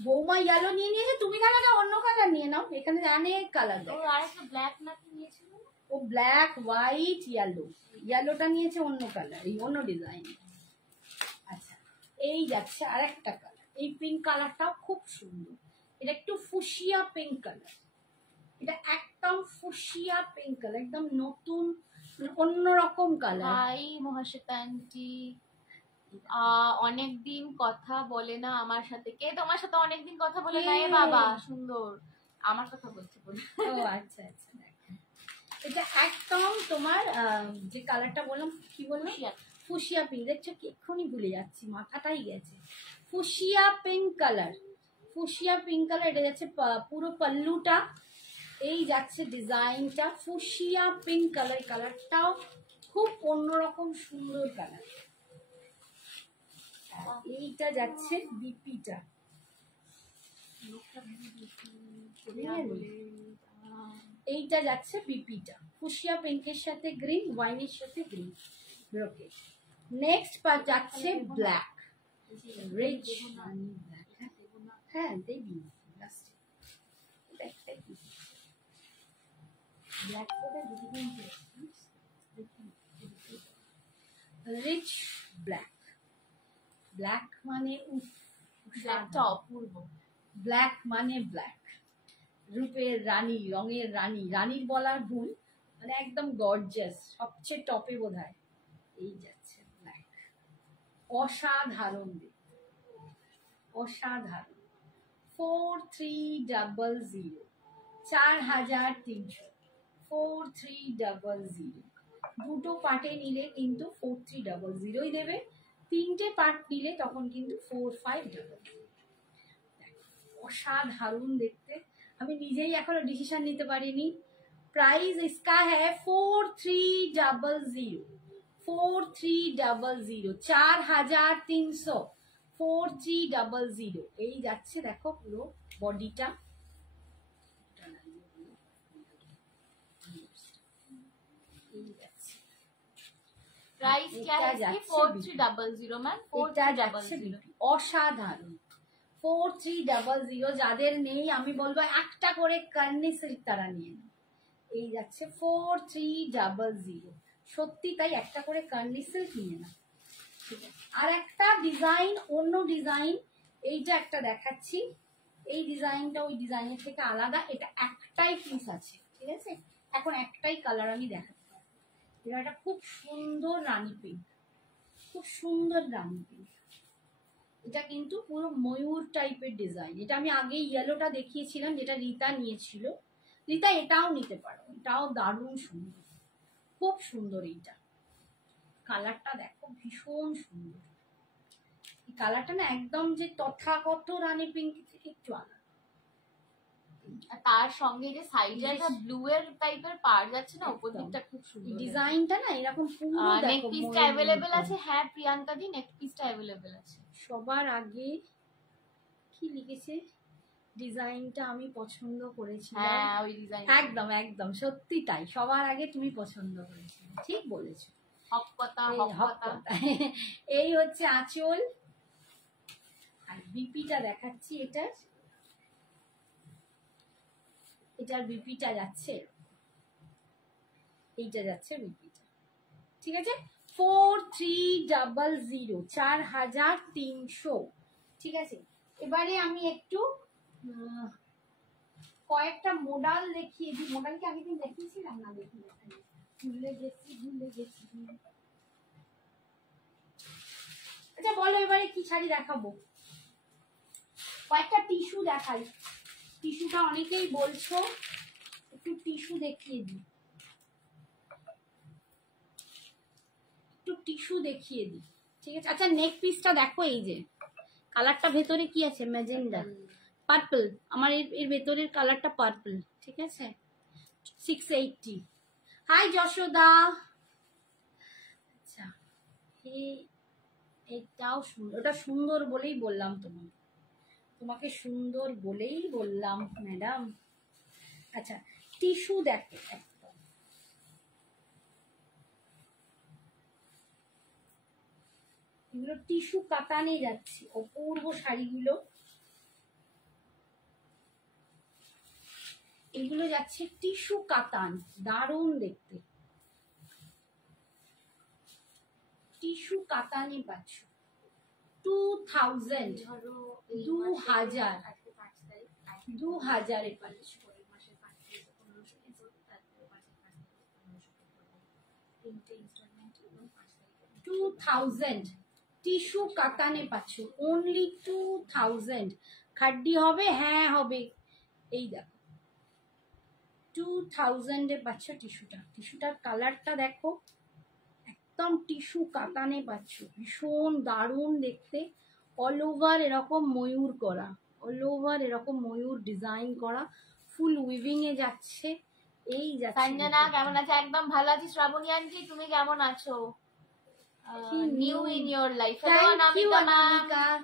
বৌমা ইয়েলো নিয়ে নিয়েছে, তুমি তাহলে অন্য কালার নিয়ে নাও, এখানে অনেক কালার। ও ব্ল্যাক, হোয়াইট, ইয়েলো, ইয়েলোটা নিয়েছে অন্য কালার, এই অন্য ডিজাইন। আচ্ছা এই যাচ্ছে আর একটা কালার, এই পিঙ্ক কালারটাও খুব সুন্দর, এটা একটু ফুসিয়া পিঙ্ক কালার, এটা একদম ফুসিয়া পিঙ্ক কালার, একদম নতুন অন্যরকম কালার। হাই মহাশ্বেতা আন্টি, অনেকদিন কথা বলে না আমার সাথে। কে তোমার সাথে অনেকদিন কথা বলে না? এ বাবা সুন্দর, আমার কথা বলছে বলে। ও আচ্ছা আচ্ছা, এটা একদম তোমার যে কালারটা বললাম, কি বললাম, ফুসিয়া পিঙ্ক। দেখছো কি এক্ষুনি ভুলে যাচ্ছি, মাথাটাই গেছে। Fuchsia pink colour, fuchsia pink colour, এটা যাচ্ছে পুরো পাল্লুটা, এই যাচ্ছে ডিজাইনটা ফুসিয়া পিঙ্ক কালার। কালারটাও খুব অন্যরকম সুন্দর কালার। এইটা যাচ্ছে বিপিটা, এইটা যাচ্ছে বিপিটা, ফুসিয়া পিঙ্কের সাথে গ্রিন, ওয়াইনের সাথে গ্রিন ব্রোকেট। নেক্সট যাচ্ছে ব্ল্যাক, রিচ, হ্যাঁ দেবি রিচ ব্ল্যাক। ব্ল্যাক মানে ব্ল্যাকটা অপূর্ব, ব্ল্যাক মানে ব্ল্যাক, রূপের রানী, রঙের রানী, রানীর বলার ভুল, মানে একদম গর্জিয়াস, সবচেয়ে টপে বোধহয়। এই যাচ্ছে ব্ল্যাক, অসাধারণ দেখতে, অসাধারণ। 4300, 4300, 4300। দুটো পার্টে নিলে কিন্তু 4300 দেবে, তিনটে পার্ট নিলে তখন কিন্তু 4500। অসাধারণ দেখতে, আমি নিজেই এখনো ডিসিশন নিতে পারিনি। प्राइस इसका है 4300, 4300, 4300, 4300। এই যাচ্ছে দেখো পুরো বডিটা, প্রাইস क्या है इसकी? 4300 मैम, 4300। অসাধারণ 4300। যাদের নেই আমি বলবো একটা করে কার্নি সিল্ক তারা নিয়ে নেয়। এই যাচ্ছে 4300, সত্যি তাই, একটা করে কার্নি সিল্ক নিয়ে না। ঠিক আছে, আর একটা ডিজাইন, অন্য ডিজাইন, এইটা একটা দেখাচ্ছি। এই ডিজাইনটা ওই ডিজাইনের থেকে আলাদা, এটা একটাই পিস আছে, ঠিক আছে, এখন একটাই কালার আমি দেখাতে পারবো। এটা খুব সুন্দর রানী পিঙ্ক, খুব সুন্দর রানী পিঙ্ক। এটা কিন্তু পুরো ময়ূর টাইপের ডিজাইন। এটা আমি আগে ইয়েলোটা দেখিয়েছিলাম, যেটা রীতা নিয়েছিল। রীতা এটাও নিতে পারো, এটাও দারুণ সুন্দর, খুব সুন্দর। এইটা কালারটা দেখো ভীষণ সুন্দর, এই কালারটা না একদম যে তথাগত রানী পিঙ্ক থেকে একটু আলাদা। আর তার সঙ্গে যে সাইডে একটা ব্লু এর টাইপের পার যাচ্ছে না উপর দিকটা, খুব সুন্দর ডিজাইনটা না এরকম পুরো নেক পিসটা अवेलेबल আছে। হ্যাঁ প্রিয়াঙ্কা দি, নেক পিসটা अवेलेबल আছে। সবার আগে কি লিখেছে, ডিজাইনটা আমি পছন্দ করেছিলাম। হ্যাঁ ওই ডিজাইন, একদম একদম সত্যি তাই, সবার আগে তুমি পছন্দ করেছিলে, ঠিক বলেছো। হকপতা হকপতা। এই হচ্ছে আঁচল, আর বিপিটা দেখাচ্ছি। এটার বিপিটা যাচ্ছে, এইটা যাচ্ছে বিপিটা, ঠিক আছে। 4300, 4300, ঠিক আছে। এবারে আমি একটু কয়েকটা মডেল দেখিয়ে দিই। মডেলকে আগের দিন দেখিয়েছিলাম না, ভুলে গেছি। আচ্ছা বলো এবারে কি শাড়ি দেখাবো। কয়েকটা টিস্যু দেখাই, টিস্যুটা অনেকেই বলছো, একটু টিস্যু দেখিয়ে দিই, ঠিক আছে। আচ্ছা নেক পিসটা দেখো, এই যে কালারটা ভেতরে কি আছে, ম্যাজেন্ডা পার্পল, আমার এর ভেতরের কালারটা পার্পল, ঠিক আছে। 680। হাই যশোদা। আচ্ছা এটাও সুন্দর, ওটা সুন্দর বলেই বললাম তোমাকে সুন্দর বলেই বললাম ম্যাডাম। আচ্ছা টিস্যু দেখো, এগুলো টিস্যু কাতানে যাচ্ছে, অপূর্ব শাড়িগুলো। এগুলো যাচ্ছে টিস্যু কাতান, দারুণ দেখতে, টিস্যু কাতানে পাচ্ছ, 2000 2000 2000 পাচ্ছ। টিস্যু কাতানে পাচ্ছ অনলি 2000। খাড্ডি হবে? হ্যাঁ হবে। এই দেখো 2000 এ পাচ্ছ টিস্যুটা। টিস্যুটার কালারটা দেখো, একদম টিস্যু কাতানে পাচ্ছ, ভীষণ দারুণ দেখতে। অল ওভার এরকম ময়ূর করা, অল ওভার এরকম ময়ূর ডিজাইন করা, ফুল উইভিং এ যাচ্ছে। এই যাচ্ছে। সঞ্জনা কেমন আছে? একদম ভালো আছি। শ্রাবণী আন্টি তুমি কেমন আছো? New in your life. Hello Namika ma'am,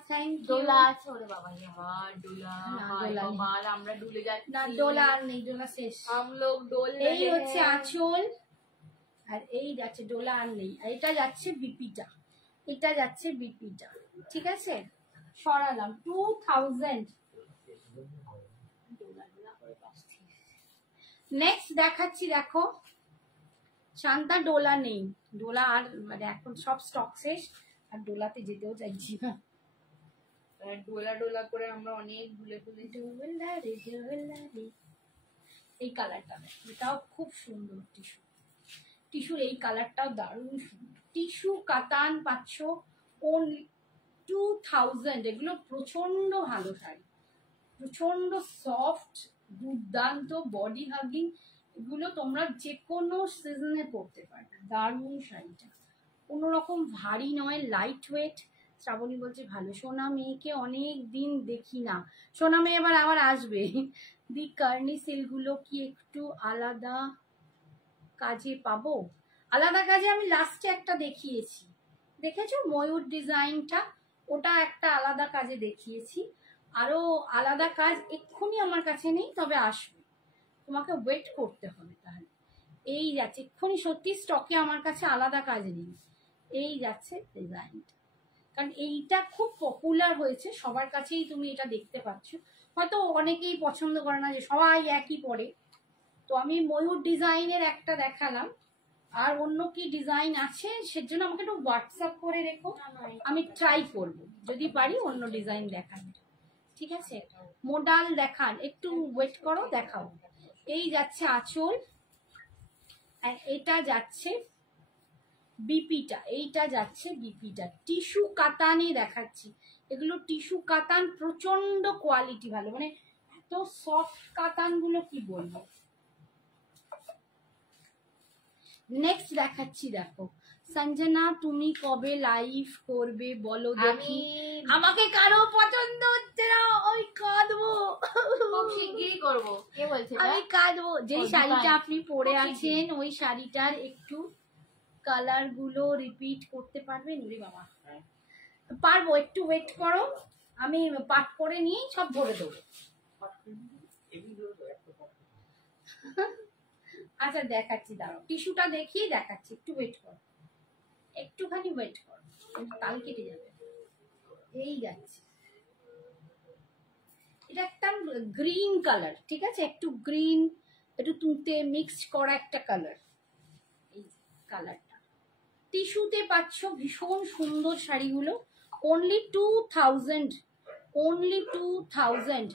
thank you. Dola আছে? ওরে বাবা यार ডোলা, হায় কমাল, আমরা ডুলে যাচ্ছি। না ডোলা আর নেই, ডোলা শেষ। हम लोग डोल रहे हैं। এই হচ্ছে আঁচল, আর এই যাচ্ছে ডোলা আর নেই। আর এটা যাচ্ছে বিপিটা, এটা যাচ্ছে বিপিটা। ঠিক আছে, সরালাম 2000। নেক্সট দেখাচ্ছি, দেখো শান্তা ডোলা নেই, ডোলা আর মানে এখন সব স্টক শেষ, আর ডোলাতে যেতেও চাইছি না। ডোলা ডোলা করে আমরা অনেক ভুলে ভুলে। ডোলা রে ডোলা রে। এই কালারটা এটাও খুব সুন্দর টিস্যু, টিস্যুর এই কালারটাও দারুণ সুন্দর। টিস্যু কাতান পাচ্ছ অনলি 2000। এগুলো প্রচন্ড ভালো শাড়ি, প্রচন্ড সফট, দুর্দান্ত বডি হাগিং। এগুলো তোমরা যে কোনো সিজনে পরতে পারবে। দারুণ শাড়িটা, কোনো রকম ভারী নয়, লাইট ওয়েট। শ্রাবণী বলছে ভালো। সোনা মেয়েকে অনেক দিন দেখি না। সোনা মেয়ে এবার আবার আসবে। দি কার্নি সিলগুলো কি একটু আলাদা কাজে পাবো? আলাদা কাজে আমি লাস্টে একটা দেখিয়েছি, দেখেছো ময়ূর ডিজাইনটা, ওটা একটা আলাদা কাজে দেখিয়েছি। আরো আলাদা কাজ এক্ষুনি আমার কাছে নেই, তবে আসবে, তোমাকে ওয়েট করতে হবে। তাহলে এই যাচ্ছে এক্ষুনি, সত্যি স্টকে আমার কাছে আলাদা কাজ নেই। এই যাচ্ছে ডিজাইনটা, কারণ এইটা খুব পপুলার হয়েছে, সবার কাছেই তুমি এটা দেখতে পাচ্ছ। হয়তো অনেকেই পছন্দ করে না যে সবাই একই পরে, তো আমি ময়ূর ডিজাইনের একটা দেখালাম। আর অন্য কি ডিজাইন আছে সেজন্য আমাকে একটু হোয়াটসঅ্যাপ করে রেখো, আমি ট্রাই করব, যদি পারি অন্য ডিজাইন দেখান। ঠিক আছে, মোডাল দেখান, একটু ওয়েট করো, দেখাও। এই যাচ্ছে আঁচল, আর এটা যাচ্ছে বিপিটা, এইটা যাচ্ছে বিপিটা। টিস্যু কাতানই দেখাচ্ছি, এগুলো টিস্যু কাতান, প্রচন্ড কোয়ালিটি ভালো, মানে এত সফট কাতান গুলো কি বলবো। নেক্সট দেখাচ্ছি, দেখো সঞ্জনা তুমি কবে লাইভ করবে বলো দেখি। আমাকে কারো পছন্দ হচ্ছে না, ওই কাঁদবো, খুব শিগগিরই করব। কে বলছে? আমি কাঁদবো। যে শাড়িটা আপনি পরে আছেন ওই শাড়িটার একটু কালার গুলো রিপিট করতে পারবেন? রে বাবা পারবো, একটু ওয়েট করো, আমি পাঠ করে নিয়ে সব ভরে দেবো। আচ্ছা দেখাচ্ছি, দাঁড়াও টিস্যুটা দেখিয়ে দেখাচ্ছি, একটু ওয়েট করো, একটুখানি ওয়েট করো, তাল কেটে যাবে। এই যাচ্ছে, এটা একটা গ্রিন কালার, ঠিক আছে, একটু গ্রিন একটু তুঁতে মিক্সড করা একটা কালার। এই কালারটা টিস্যুতে পাচ্ছ, ভীষণ সুন্দর শাড়িগুলো। Only 2000, only 2000।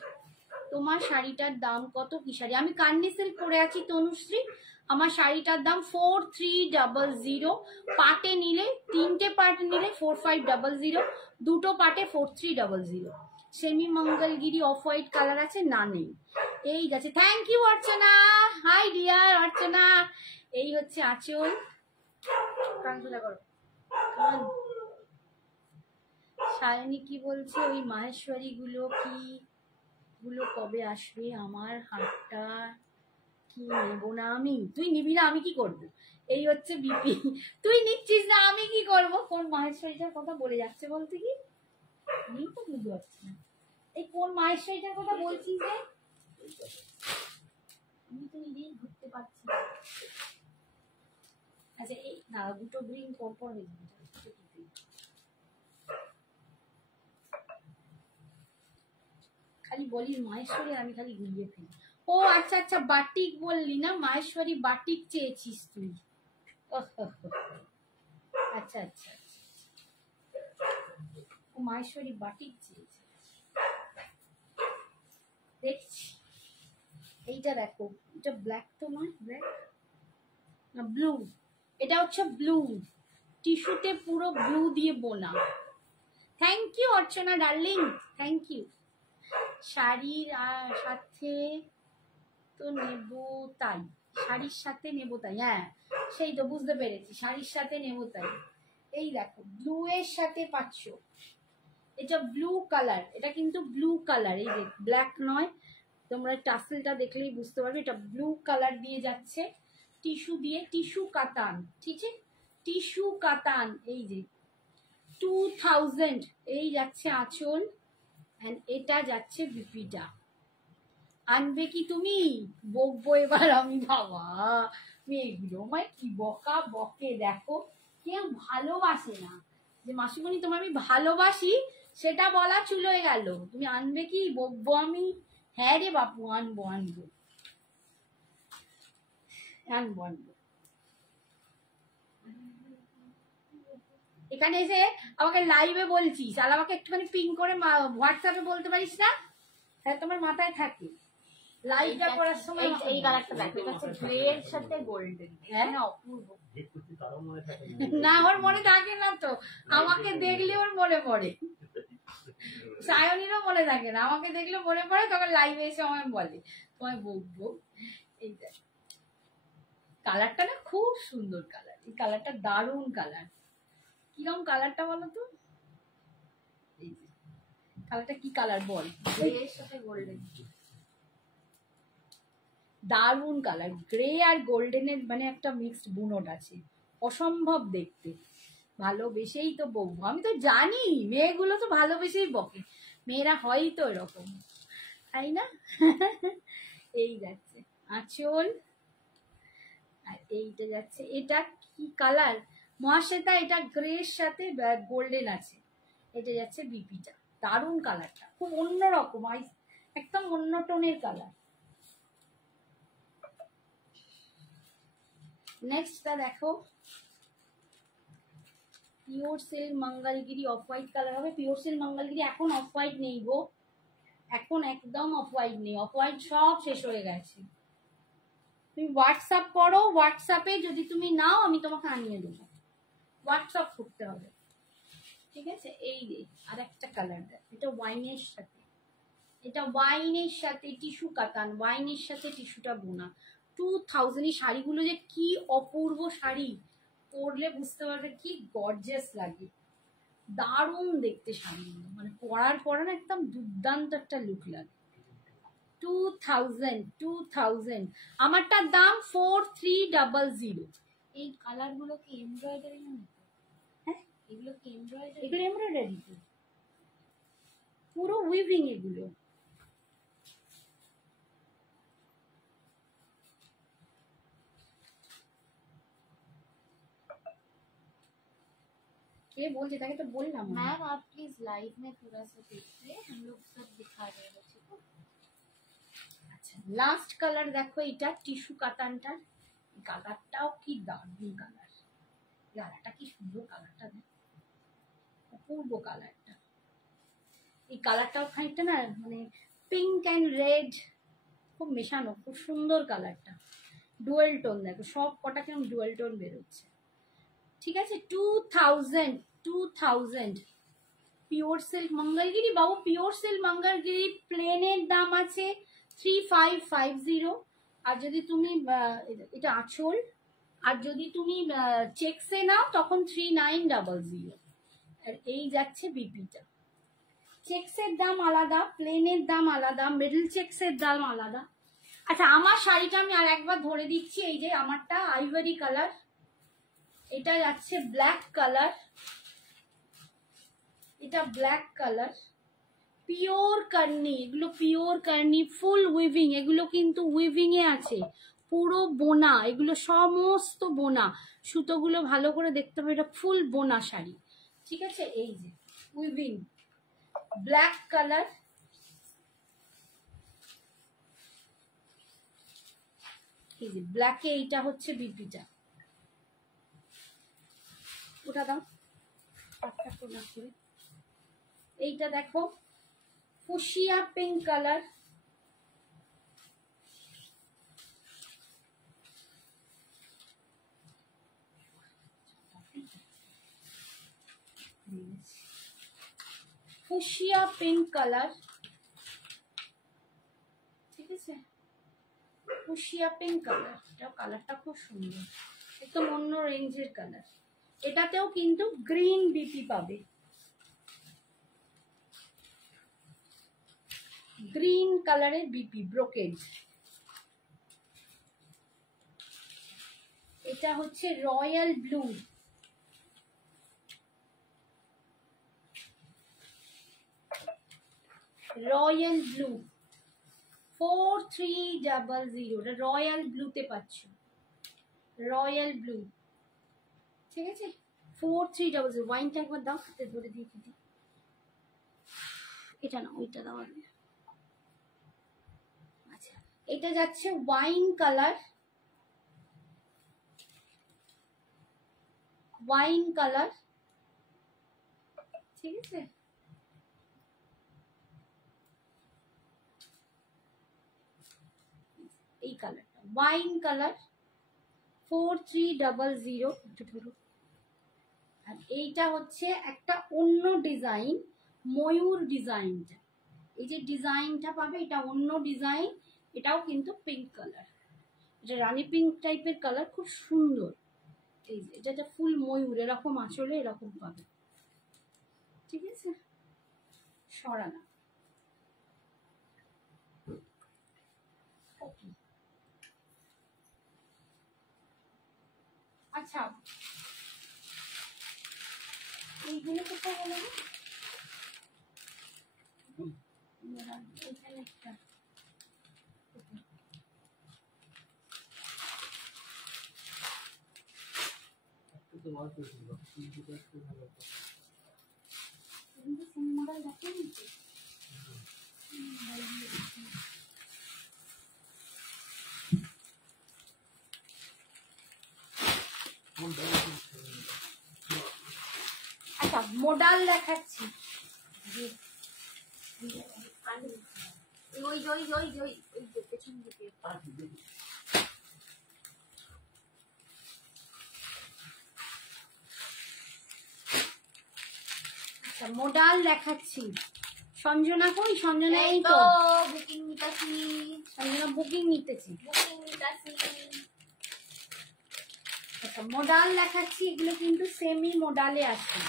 তোমার শাড়িটার দাম কত? কি শাড়ি? আমি কান্নি সিল্ক পরে আছি তনুশ্রী, আমার শাড়িটার দাম 4300। পাটে নিলে, তিনটে পাট নিলে 4500, দুটো পাটে 4300। Semi Mangalagiri off white colour আছে, না নেই। এই গেছে, thank you Archana, hi dear Archana. এই হচ্ছে আঁচল, সায়নী কি বলছে, ওই মাহেশ্বরী গুলো কি গুলো কবে আসবে? আমার হাতটা কি নেবো না আমি? তুই নিবি না, আমি কি করবো? এই হচ্ছে বিপি, তুই নিচ্ছিস না, আমি কি করব? কোন মাহেশ্বরীটার কথা বলে যাচ্ছে বলতে কি আমি তো বুঝতে পারছি না। এই কোন মাহেশ্বরীটার কথা বলছিস রে? আমি তো নিজেই ঘুরতে পারছি না। আচ্ছা এই না, দুটো গ্রিন পরপর হয়ে যাবে, খালি বলিস মাহেশ্বরী, আমি খালি ঘুরিয়ে ফেলি। ও আচ্ছা আচ্ছা, বাটিক বললি না, মাহেশ্বরী বাটিক চেয়েছিস তুই। আচ্ছা আচ্ছা, ও মাহেশ্বরী বাটিক চেয়েছে, দেখছি। এইটা দেখো, এটা ব্ল্যাক তো নয়, ব্ল্যাক না ব্লু, এটা হচ্ছে ব্লু, টিস্যুতে পুরো ব্লু দিয়ে বোনা। Thank you Archana darling, thank you. শাড়ির সাথে তো নেব তাই, শাড়ির সাথে নেব তাই, হ্যাঁ সেই তো বুঝতে পেরেছি, শাড়ির সাথে নেব তাই। এই দেখো ব্লু এর সাথে পাচ্ছ, এটা ব্লু কালার, এটা কিন্তু ব্লু কালার, এই যে ব্ল্যাক নয়, তোমরা টাসেলটা দেখলেই বুঝতে পারবে এটা ব্লু কালার দিয়ে যাচ্ছে, টিস্যু দিয়ে, টিস্যু কাতান, ঠিক আছে, টিস্যু কাতান। এই যে 2000 এই যাচ্ছে আঁচল, এন্ড এটা যাচ্ছে বিপিটা। আনবে কি তুমি? বকবো এবার আমি, বাবা মেয়েগুলো আমায় কি বকা বকে, দেখো কেউ ভালোবাসে না, যে মাসিমণি তোমার আমি ভালোবাসি সেটা বলা চুলোয় গেল, তুমি আনবে কি? বকবো আমি? হ্যাঁ রে বাপু, আনবো আনবো আনবো আনবো। এখানে এসে আমাকে লাইভে বলছিস, আর আমাকে একটুখানি পিং করে হোয়াটসঅ্যাপে বলতে পারিস না? হ্যাঁ তোমার মাথায় থাকে লাইভটা করার সময়। এই কালারটা দেখো, এটা হচ্ছে গ্রে এর সাথে গোল্ডেন, হ্যাঁ না অপূর্ব। না ওর মনে থাকে না তো, আমাকে দেখলে ওর মনে পড়ে, সায়নীরও মনে থাকে না, আমাকে দেখলে মনে পড়ে, তখন লাইভে এসে আমায় বলে তোমায় বকবো। এইটা কালারটা না খুব সুন্দর কালার, এই কালারটা দারুণ কালার। কিরকম কালারটা বলো তো? এই যে কালারটা কি কালার বল? গ্রে এর সাথে গোল্ডেন, দারুণ কালার, গ্রে আর গোল্ডেনের মানে একটা মিক্সড বুনট আছে, অসম্ভব দেখতে। ভালোবেসেই তো বকবো, আমি তো জানি মেয়েগুলো তো ভালোবেসেই বকে, মেয়েরা হয়ই তো এরকম, তাই না? এই যাচ্ছে আঁচল, আর এইটা যাচ্ছে, এটা কি কালার মহাশ্বেতা? এটা গ্রের সাথে গোল্ডেন আছে, এটা যাচ্ছে বিপিটা। দারুণ কালারটা, খুব অন্যরকম, একদম অন্য টোনের কালার। নেক্সটটা দেখো, pure silk Mangalagiri off white colour হবে। পিওর সিল্ক মঙ্গলগিরি এখন অফ হোয়াইট নেই গো, এখন একদম অফ হোয়াইট নেই, অফ হোয়াইট সব শেষ হয়ে গেছে। তুমি হোয়াটসঅ্যাপ করো, হোয়াটসঅ্যাপে যদি তুমি নাও আমি তোমাকে আনিয়ে দেবো, হোয়াটসঅ্যাপ করতে হবে, ঠিক আছে? এই যে আর একটা কালার দেখ, এটা ওয়াইনের সাথে, এটা ওয়াইনের সাথে টিস্যু কাতান, ওয়াইনের সাথে টিস্যুটা বোনা। 2000 এই শাড়িগুলো যে কি অপূর্ব শাড়ি, পরলে বুঝতে পারবে কি গর্জিয়াস লাগে, দারুণ দেখতে শাড়িগুলো, মানে পরার পরে না একদম দুর্দান্ত একটা লুক লাগে। 2000 আমারটার দাম 4300। এই কালার গুলো কি এমব্রয়ডারি না? হ্যাঁ এগুলো কি এমব্রয়ডারি? এগুলো এমব্রয়ডারি তো, পুরো উইভিং এগুলো। কে বলছে? তাকে তো বললাম। मैम आप प्लीज लाइव में थोड़ा सा देखिए, हम लोग सब दिखा रहे हैं बच्चे को। আচ্ছা লাস্ট কালার দেখো, এটা টিস্যু কাতানটা, কালারটাও কি দারুণ কালার, কালারটা কি সুন্দর, কালারটা অপূর্ব কালারটা। এই কালারটাও খানিকটা না মানে পিঙ্ক অ্যান্ড রেড খুব মেশানো, খুব সুন্দর কালারটা, ডুয়েল টোন দেখো, সব কটা কেমন ডুয়েল টোন বেরোচ্ছে, ঠিক আছে? 2000 পিওর সিল্ক মঙ্গলগিরি বাবু, পিওর সিল্ক মঙ্গলগিরি প্লেনের দাম আছে 3550, আর যদি তুমি এটা আঁচল, আর যদি তুমি চেকসে নাও তখন 3900। আর এই যাচ্ছে বিপিটা, চেকসের দাম আলাদা, প্লেনের দাম আলাদা, মিডল চেকসের দাম আলাদা। আচ্ছা আমার শাড়িটা আমি আর একবার ধরে দিচ্ছি, এই যে আমারটা আইভরি কালার, এটা যাচ্ছে ব্ল্যাক কালার, এটা ব্ল্যাক কালার, পিওর কার্নি, এগুলো পিওর কার্নি, ফুল উইভিং, এগুলো কিন্তু উইভিং এ আছে, পুরো বোনা, এগুলো সমস্ত বোনা, সুতোগুলো ভালো করে দেখতে হবে, এটা ফুল বোনা শাড়ি, ঠিক আছে? এই যে উইভিং ব্ল্যাক কালার, এই যে ব্ল্যাকে এইটা হচ্ছে বিপিটা, ওটা দাও একটা প্রোডাক্ট করে, এইটা দেখো fuchsia pink colour, fuchsia pink colour, ঠিক আছে, ফুশিয়া পিঙ্ক কালার, এটা কালারটা খুব সুন্দর, একদম অন্য রেঞ্জের কালার। এটাতেও কিন্তু গ্রিন বিপি পাবে, গ্রিন কালারের বিপি ব্রোকেড। এটা হচ্ছে royal blue, royal blue 4300, royal ব্লুতে পাচ্ছ, রয়্যাল ব্লু, ঠিক আছে 4300। ওয়াইনটা একবার দাও, হাতে ধরে দিয়ে দিদি, এটা না ওইটা দাও আগে। আচ্ছা এটা যাচ্ছে ওয়াইন কালার, ওয়াইন কালার, ঠিক আছে, এই কালারটা ওয়াইন কালার 4300। ধরো, আর এইটা হচ্ছে একটা অন্য ডিজাইন, ময়ূর ডিজাইনটা, এই যে ডিজাইনটা পাবে এটা অন্য ডিজাইন, এটাও কিন্তু পিঙ্ক কালার, এটা রানী পিঙ্ক টাইপের কালার, খুব সুন্দর। এই যে এটা ফুল ময়ূর এরকম আঁচলে এরকম পাবে, ঠিক আছে, সরানা। আচ্ছা এইগুলো কোথায় গেল? এখানে একটা মডেল দেখেন, আচ্ছা মডাল দেখাচ্ছি, ওই ওই ওই ওই ওই পেছন দিকে। আচ্ছা মডাল দেখাচ্ছি, সঞ্জনা কই? সঞ্জনা এই তো বুকিং নিতেছি, সঞ্জনা বুকিং নিতেছি, বুকিং নিতেছি। আচ্ছা মডাল দেখাচ্ছি, এগুলো কিন্তু সেমি মডালে আছে,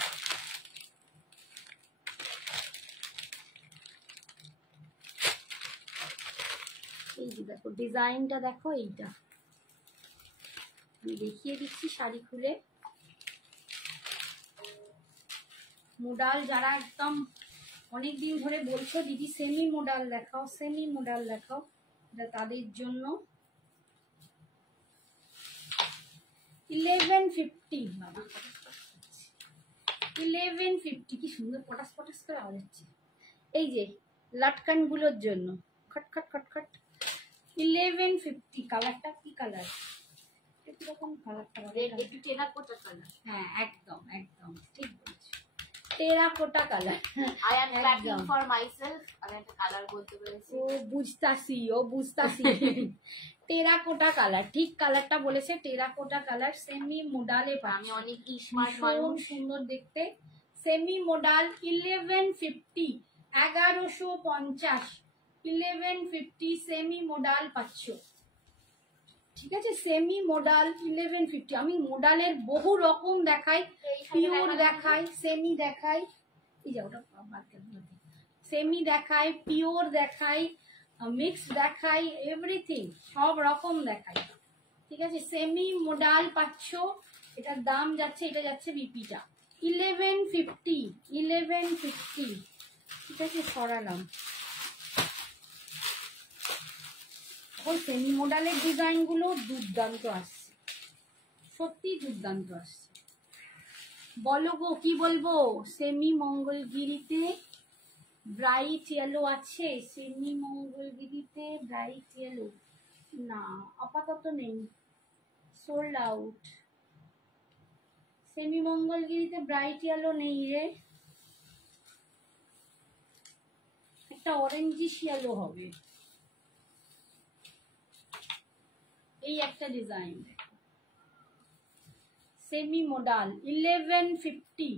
এই যে দেখো ডিজাইনটা দেখো, এইটা আমি দেখিয়ে দিচ্ছি শাড়ি খুলে। মোডাল যারা একদম অনেকদিন ধরে বলছো দিদি সেমি মোডাল দেখাও, সেমি মোডাল দেখাও, এটা তাদের জন্য 1150 বাবা, 1150, কি সুন্দর পটাস পটাস করে আওয়াজ হচ্ছে। এই যে লাটকান গুলোর জন্য খট খট খট খট 1150। কালারটা কি কালার? কিরকম কালারটা? একটু টেরাকোটা কালার। হ্যাঁ একদম একদম ঠিক বলেছো, terracotta colour. I am packing for myself, আমি একটা কালার বলতে পেরেছি। ও বুঝতাছি, ও বুঝতাছি। টেরাকোটা কালার, ঠিক কালারটা বলেছে, টেরাকোটা কালার, সেমি মোডালে। আমি অনেক স্মার্ট মানুষ, সুন্দর দেখতে, সেমি মোডাল 1150, 1150, 1150 সেমি মোডাল পাচ্ছ, ঠিক আছে, সেমি মোডাল 1150। আমি মোডালের বহু রকম দেখাই, পিওর দেখাই, সেমি দেখাই, এই যে ওটা সেমি দেখাই, পিওর দেখাই, মিক্স দেখাই, এভরিথিং সব রকম দেখাই, ঠিক আছে। সেমি মোডাল পাচ্ছ, এটার দাম যাচ্ছে, এটা যাচ্ছে বিপিটা 1150, 1150, ঠিক আছে, সরালাম। ওই সেমি মডেলের ডিজাইন গুলো দুর্দান্ত আসছে, সত্যি দুর্দান্ত আসছে। বলো গো কি বলবো? সেমি মঙ্গলগিরিতে ব্রাইট ইয়েলো আছে, সেমি মঙ্গলগিরিতে ব্রাইট ইয়েলো না আপাতত নেই, সোল্ড আউট। সেমি মঙ্গলগিরিতে ব্রাইট ইয়েলো নেই রে, একটা অরেঞ্জিশ ইয়েলো হবে, এই একটা ডিজাইন সেমি মডাল 1150,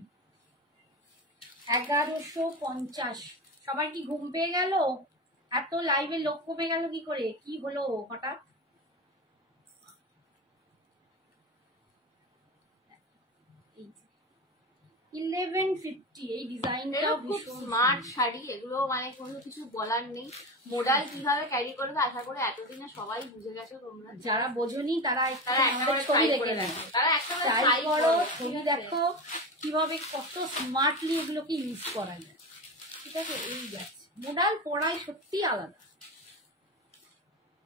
1150। সবার কি ঘুম পেয়ে গেল? এত লাইভে লোক কমে গেল কি করে? কি হলো হঠাৎ? এই 1150 এই ডিজাইনটাও খুব স্মার্ট শাড়ি এগুলো, মানে কোনো কিছু বলার নেই। মোডাল কিভাবে ক্যারি করবে আশা করে এতদিনে সবাই বুঝে গেছো তোমরা। যারা বোঝনি তারা একটা ছবি দেখে নেয়, তারা একটা ট্রাই করো, ছবি দেখো কিভাবে কত স্মার্টলি এগুলোকে ইউজ করা যায়। ঠিক আছে, এই যাচ্ছে মোডাল পড়াই সত্যি আলাদা।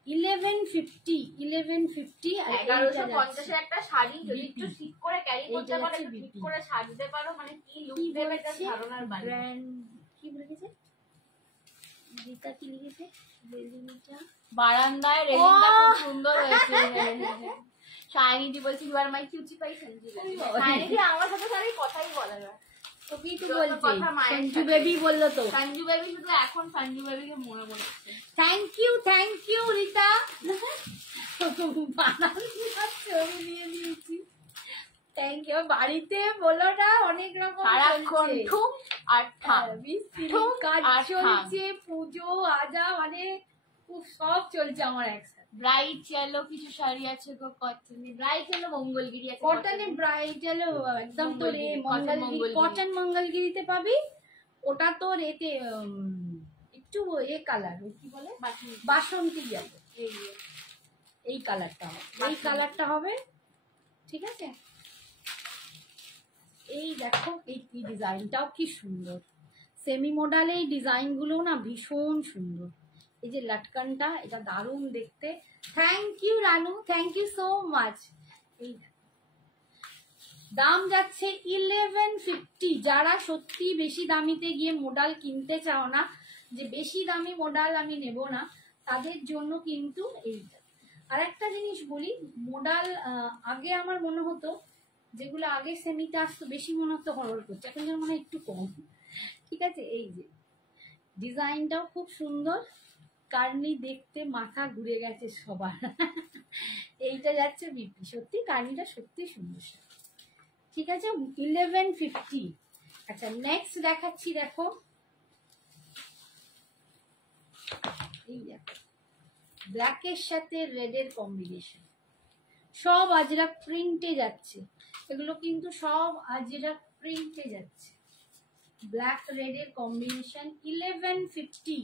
1150, 1150 1150 একটা শাড়ি যদি একটু ঠিক করে ক্যারি করতে পারো, ঠিক করে সাজতে পারো, মানে কি লুক দেবে তার ধারণার বাইরে। ব্র্যান্ড কি লিখেছে গীতা, কি লিখেছে? রেলিংটা বারান্দায় রেলিংটা খুব সুন্দর হয়েছে। শাইনি দি বলছি you are my cutie pie Sanju. Shiny দি আমার সাথে সাথে কথাই বলে না। তোকে তো বলছে সঞ্জু বেবি বললো তো। সঞ্জু বেবি শুধু এখন সঞ্জু বেবিকে মনে পড়ছে। Thank you Rita. ছবি নিয়ে নিয়েছি, থ্যাংক ইউ। বাড়িতে বলো না অনেক রকম সারাক্ষণ ঠুম আর ঠাম, কাজ চলছে, পুজো আজা, মানে খুব সব চলছে আমার একসাথে। ব্রাইট ইয়েলো কিছু শাড়ি আছে গো কটনে, ব্রাইট ইয়েলো মঙ্গলগিরি আছে, কটনে ব্রাইট ইয়েলো একদম তোর মঙ্গলগিরি, কটন মঙ্গলগিরিতে পাবি। ওটা তোর এতে একটু এ কালার, কি বলে বাসন্তী ইয়েলো, এই কালারটা হবে, এই কালারটা হবে। ঠিক আছে, এই দেখো এই ডিজাইনটাও কি সুন্দর। সেমি মডেল এই ডিজাইনগুলো না ভীষণ সুন্দর। এই যে লাটকানটা, এটা দারুণ দেখতে। Thank you Ranu, thank you so much. এই দাম যাচ্ছে 1150। যারা সত্যি বেশি দামিতে গিয়ে মডেল কিনতে চাও না, যে বেশি দামি মডেল আমি নেব না, তাদের জন্য কিন্তু এইটা। আর একটা জিনিস বলি, মডেল আগে আমার মনে হতো যেগুলো আগে সেমিতে আসতো বেশি মনে হতো হরর করছে, এখন যেন মনে হয় একটু কম। ঠিক আছে, এই যে ডিজাইনটাও খুব সুন্দর, কার্নি দেখতে মাথা ঘুরে গেছে সবার। এইটা যাচ্ছে বিপি, সত্যি কার্নিটা সত্যি সুন্দর। ঠিক আছে, 1150। আচ্ছা নেক্সট দেখাচ্ছি, দেখো এই দেখো ব্ল্যাকের সাথে রেডের কম্বিনেশন, সব আজরাক প্রিন্টে যাচ্ছে। এগুলো কিন্তু সব আজরাক প্রিন্টে যাচ্ছে, ব্ল্যাক রেডের কম্বিনেশন। 1150,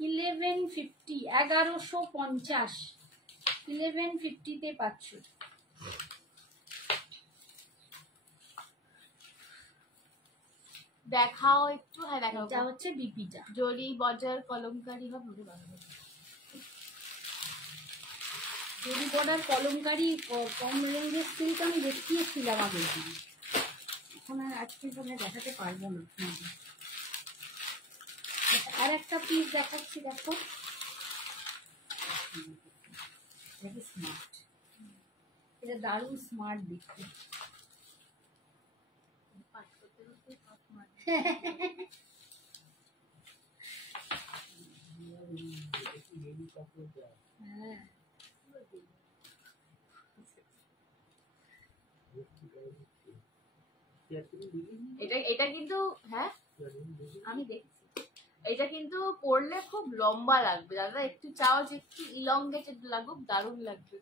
1150, 1150, 1150-তে পাচ্ছ। দেখাও একটু। হ্যাঁ দেখাও। এটা হচ্ছে বিপিটা, জরি বর্ডার কলমকারি হবে, জরি বর্ডার কলমকারি কম রেঞ্জের সিল্ক আমি দেখিয়েছিলাম আগে, এখন আর আজকে তোমরা দেখাতে পারবো না। আর একটা পিস দেখাচ্ছি, দেখো স্মার্ট, এটা দারুণ স্মার্ট দেখতে। হ্যাঁ এটা কিন্তু, হ্যাঁ আমি দেখছি, এটা কিন্তু পরলে খুব লম্বা লাগবে। দাদা একটু চাও যে একটু ইলংগেটেড লাগুক, দারুণ লাগবে।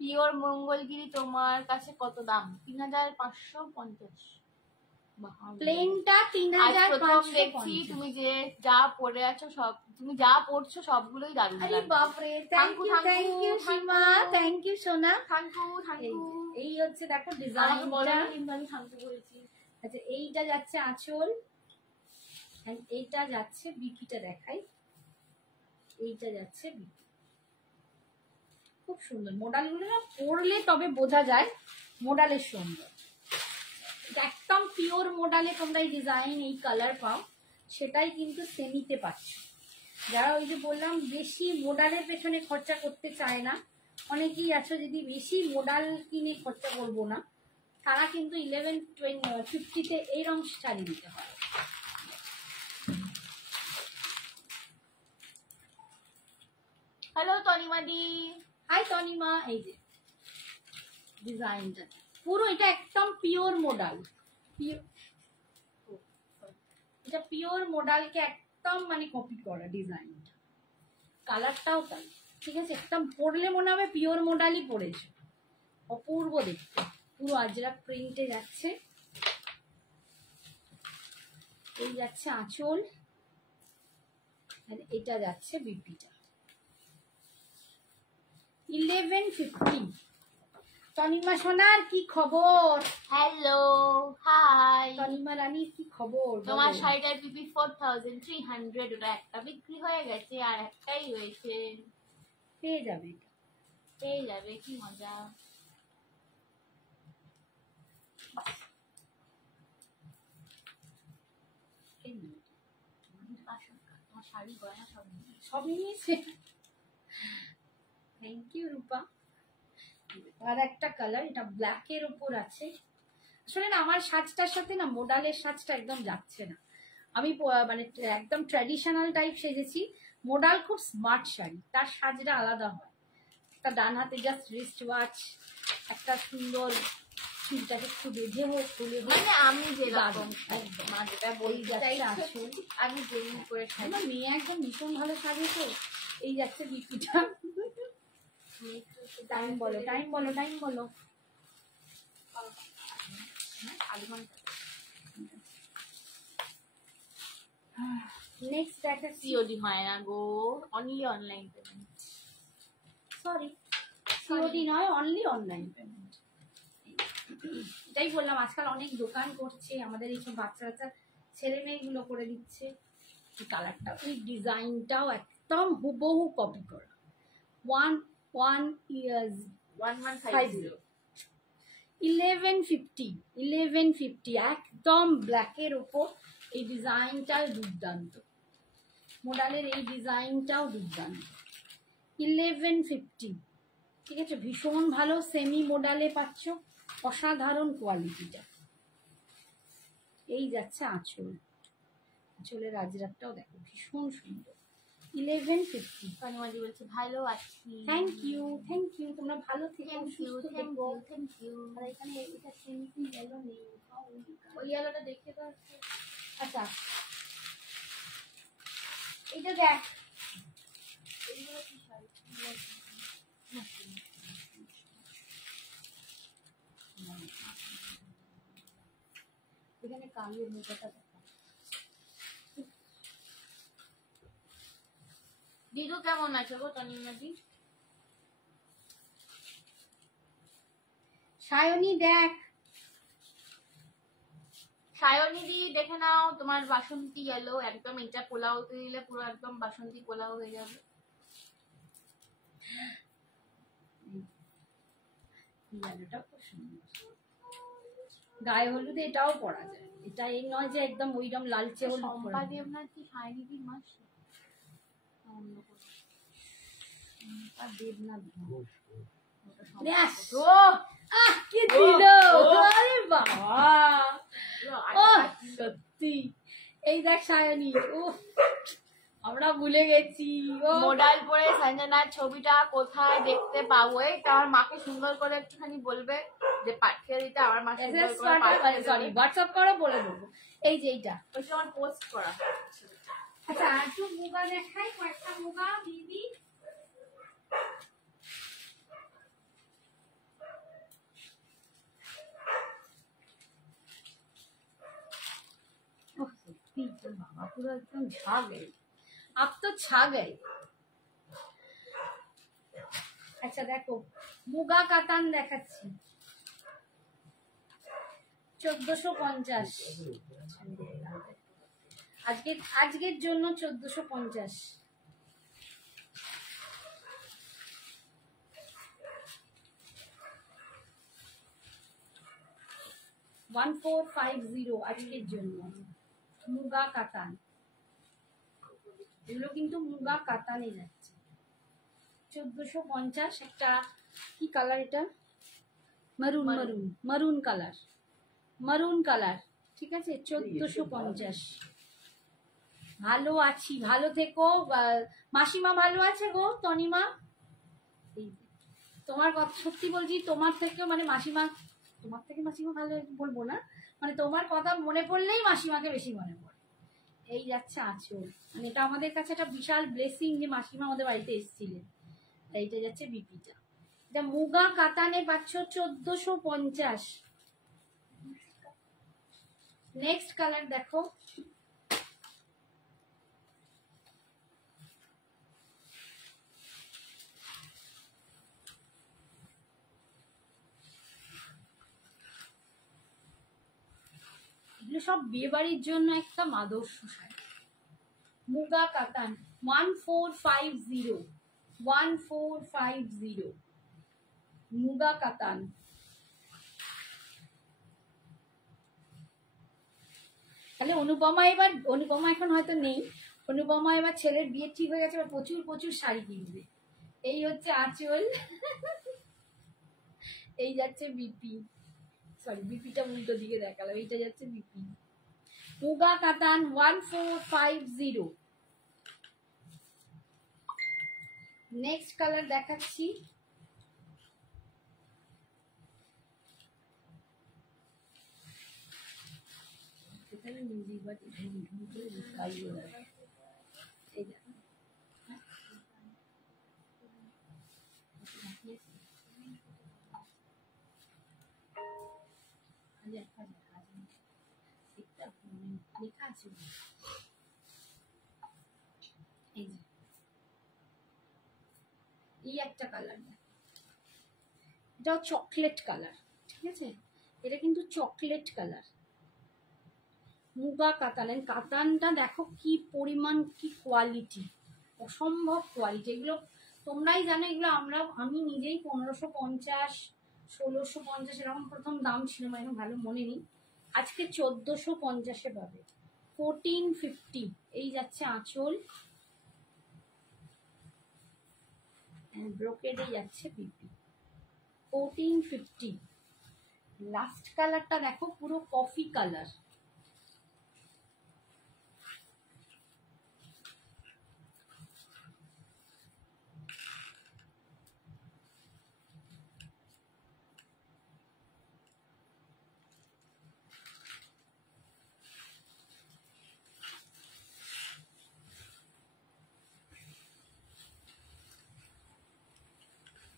পিওর মঙ্গলগিরি তোমার কাছে কত দাম? 3550। প্লেনটা 3550 দেখছি তুমি যে যা পরে আছো সব, তুমি যা পরছো সবগুলোই দারুণ। আরে বাপ রে, thank you Seema, thank you সোনা, থ্যাংক ইউ। এই হচ্ছে দেখো ডিজাইনটা, আমি থ্যাংক ইউ বলেছি। আচ্ছা এইটা যাচ্ছে আঁচল, আর এইটা যাচ্ছে বিপিটা দেখাই, এইটা যাচ্ছে বিপি। খুব সুন্দর মডেলগুলো না, পরলে তবে বোঝা যায় মডেলের সুন্দর। একদম পিওর মডেলে তোমরা এই ডিজাইন এই কালার পাও, সেটাই কিন্তু সেমিতে পাচ্ছ। যারা ওই যে বললাম বেশি মডেলের পেছনে খরচা করতে চায় না, অনেকেই আছো যদি বেশি মডেল কিনে খরচা করবো না, তারা কিন্তু 1150-তে এইরকম শাড়ি দিতে হয়। হ্যালো তনিমাদি। হাই তনিমা। এই যে ডিজাইনটা পুরো এটা একদম পিওর মোডাল, এটা পিওর মোডালকে একদম মানে কপি করা ডিজাইনটা, কালারটাও তাই, ঠিক আছে? একদম পরলে মনে হবে পিওর মোডালই পরেছে, অপূর্ব দেখতে। পুরো আজরাক প্রিন্টে যাচ্ছে, এই যাচ্ছে আঁচল, আর এটা যাচ্ছে বিপিটা। 1150। তনিমা সোনার কি খবর? Hello hi. তনিমা রানীর কি খবর? তোমার শাড়িটার পিপি 4300, ওটা একটা বিক্রি হয়ে গেছে আর একটাই রয়েছে। পেয়ে যাবে, পেয়ে যাবে, কি মজা। তোমার শাড়ি গয়না সব নিয়েছে। থ্যাংক ইউ রূপা। আর একটা কালার, এটা ব্ল্যাকের উপর আছে। আসলে না আমার সাজটার সাথে না মোডালের সাজটা একদম যাচ্ছে না। আমি মানে একদম ট্র্যাডিশনাল টাইপ সেজেছি, মোডাল খুব স্মার্ট শাড়ি, তার সাজটা আলাদা হয়। একটা ডান হাতে জাস্ট রিস্ট ওয়াচ, একটা সুন্দর চুলটাকে একটু বেঁধে হোক, তুলে হোক, মানে আমি যেরকম একদম মা যেটা ওই যাচ্ছে আসল। আমি যেমনি করে খাই। আমার মেয়ে একদম ভীষণ ভালো সাজে তো। এই যাচ্ছে বিপিটা। টাইম বলো, টাইম বলো, টাইম বলো। আধ ঘন্টা। নেক্সট দেখা সিওডি হয় না গো, only online payment. Sorry, COD নয়, অনলি অনলাইন পেমেন্ট। এটাই বললাম, আজকাল অনেক দোকান করছে, আমাদের এইসব বাচ্চা বাচ্চা ছেলে মেয়েগুলো করে দিচ্ছে। এই কালারটা, ওই ডিজাইনটাও একদম হুবহু কপি করা। 1150, 1150 একদম ব্ল্যাকের ওপর। এই ডিজাইনটাও দুর্দান্ত, মোডালের এই ডিজাইনটাও দুর্দান্ত। 1150, ঠিক আছে? ভীষণ ভালো সেমি মোডালে পাচ্ছ, অসাধারণ কোয়ালিটিটা। এই যাচ্ছে আঁচল, আঁচলের আজরাকটাও দেখো ভীষণ সুন্দর। 1150। তনিমাদি বলছে ভালো আছি। Thank you, thank you. তোমরা ভালো থেকো, থ্যাংক ইউ, সুস্থ থ্যাংক থেকো। You, thank you. আর এখানে এটা সেন্সি ইয়েলো নেই, ওই আলোটা দেখতে পাচ্ছি। আচ্ছা এইটা দেখ, এইগুলো কি শাড়ি? এখানে কালো মোটাটা দেখা। দিদু কেমন আছে গো তনিমাদি? সায়নী দেখ, সায়নী দি দেখে নাও, তোমার বাসন্তী ইয়েলো একদম, এটা পোলাও দিলে পুরো একদম বাসন্তী পোলাও হয়ে যাবে। ইয়েলোটা খুব সুন্দর। গায়ে হলুদে এটাও পরা যায়, এটা এই নয় যে একদম ওইরকম লালচে হলুদ পরা সম্পা যায়। দেবনাথ কি সায়নী দির মাস? অন্য কোনো আর দেবনাথ ওটা সম্পা। ব্যাস। ও আহ কি দিল, আরে বাবা, ও সত্যি। এই দেখ সায়নী, ও আমরা ভুলে গেছি। ও মোডাল পরে সঞ্জনার ছবিটা কোথায় দেখতে পাবো? এই আমার মাকে সুন্দর করে একটুখানি বলবে যে পাঠিয়ে দিতে, আমার মা সুন্দর করে পাঠিয়ে সরি হোয়াটসঅ্যাপ করো, বলে দেবো। এই যে এইটা, ওইটা আমার পোস্ট করা। আচ্ছা আর একটু মুগা দেখাই, কয়েকটা মুগা দিদি। ओह सच्ची तो बाबा पूरा एकदम छा गए, अब तो छा गए। আচ্ছা দেখো মুগা কাতান দেখাচ্ছি, 1450। আজকের জন্য 1450। 1450 আজকের জন্য মুগা কাতান। এগুলো কিন্তু মুগা কাতানে যাচ্ছে। 1450। একটা কি কালার এটা, মারুন মারুন মারুন কালার, মারুন কালার, ঠিক আছে? 1450। ভালো আছি, ভালো থেকো। মাসিমা ভালো আছে গো, তনিমা। তোমার কথা সত্যি বলছি, তোমার থেকে মানে মাসিমা, তোমার থেকে মাসিমা ভালো বলবো না, মানে তোমার কথা মনে পড়লেই মাসিমাকে বেশি মনে পড়ে। এই যাচ্ছে আঁচল, মানে এটা আমাদের কাছে একটা বিশাল ব্লেসিং যে মাসিমা আমাদের বাড়িতে এসেছিলেন। এইটা যাচ্ছে বিপিটা। এটা মুগা কাতানে পাচ্ছ 1450। নেক্সট কালার দেখো, এগুলো সব বিয়ে বাড়ির জন্য একদম আদর্শ শাড়ি। মুগা কাতান 1450, 1450 মুগা কাতান। তাহলে অনুপমা এখন হয়তো নেই, অনুপমা এবার ছেলের বিয়ে ঠিক হয়ে গেছে, প্রচুর প্রচুর শাড়ি কিনবে। এই হচ্ছে আঁচল, এই যাচ্ছে বিপি, সরি বিপিটা উল্টো দিকে দেখালাম, এইটা যাচ্ছে বিপি। মুগা কাতান 1450। নেক্সট কালার দেখাচ্ছি, এই একটা কালার, এটা চকলেট কালার, ঠিক আছে, এটা কিন্তু চকলেট কালার। মুগা কাতান, কাতানটা দেখো কি পরিমাণ, কি কোয়ালিটি, অসম্ভব কোয়ালিটি। এগুলো তোমরাই জানো, এগুলো আমি নিজেই 1550, 1650 এরকম প্রথম দাম ছিল, মানে ভালো মনে নেই, আজকে 1450-এ পাবে, 1450। এই যাচ্ছে আঁচল, ব্রোকেডে যাচ্ছে পিপি, 1450। লাস্ট কালারটা দেখো, পুরো কফি কালার,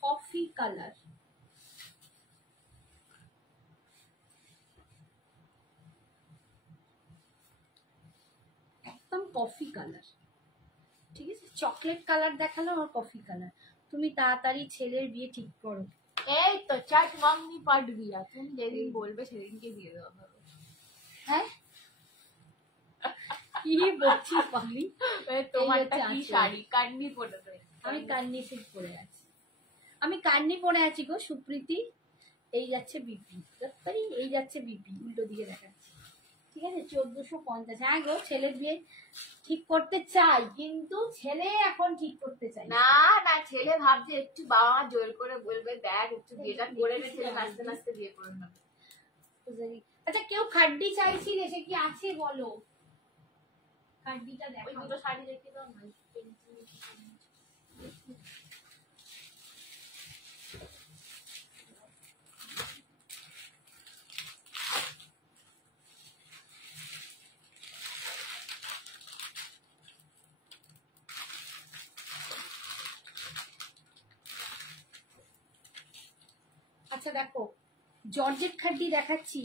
কফি কালার। একদম কফি কালার, ঠিক আছে, চকলেট কালার দেখালাম আর কফি কালার। তুমি তাড়াতাড়ি ছেলের বিয়ে ঠিক করো। এই তো চাট মাংনি পাট দিয়া, তুমি যেদিন বলবে সেদিনকে দিয়ে দেওয়া হবে। হ্যাঁ কি বলছিস পাগলি, তোমারটা কি শাড়ি? কান্নি পরে দেয়। আমি কান্নি সেট পরে আছি, আমি কান্নি পরে আছি গো সুপ্রীতি। এই যাচ্ছে বিপি, এই যাচ্ছে বিপি, উল্টো দিকে দেখাচ্ছি, ঠিক আছে, 1450। হ্যাঁ গো, ছেলের বিয়ে ঠিক করতে চাই, কিন্তু ছেলে এখন ঠিক করতে চাই না না, ছেলে ভাবছে একটু বাবা মা জোর করে বলবে দেখ একটু বিয়েটা করে নে, ছেলে নাচতে নাচতে বিয়ে করে নেবে। আচ্ছা, কেউ খাড্ডি চাইছিলে, সে কি আছে বলো? খাড্ডিটা দেখো, ওই দুটো শাড়ি রেখে দাও না। আচ্ছা দেখো, জর্জেট খাড্ডি দেখাচ্ছি,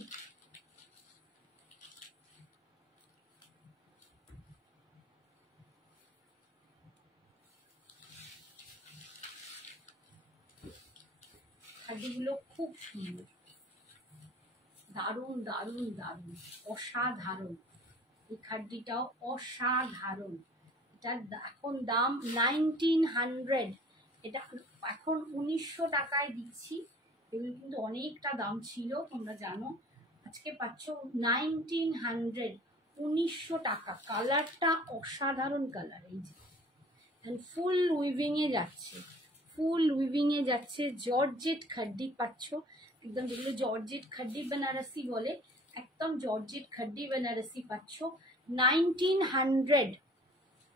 খাড্ডিগুলো খুব সুন্দর, দারুণ দারুণ দারুণ, অসাধারণ। এই খাড্ডিটাও অসাধারণ, এটার এখন দাম 1900, এটা এখন 1900 টাকায় দিচ্ছি। এগুলো কিন্তু অনেকটা দাম ছিল, তোমরা জানো, আজকে পাচ্ছ 1900, 1900 টাকা। কালারটা অসাধারণ কালার, এই যে ফুল উইভিং এ যাচ্ছে, ফুল উইভিং এ যাচ্ছে, জর্জেট খাড্ডি পাচ্ছ, একদম যেগুলো জর্জেট খাড্ডি বেনারসি বলে, একদম জর্জেট খাড্ডি বেনারসি পাচ্ছ। 1900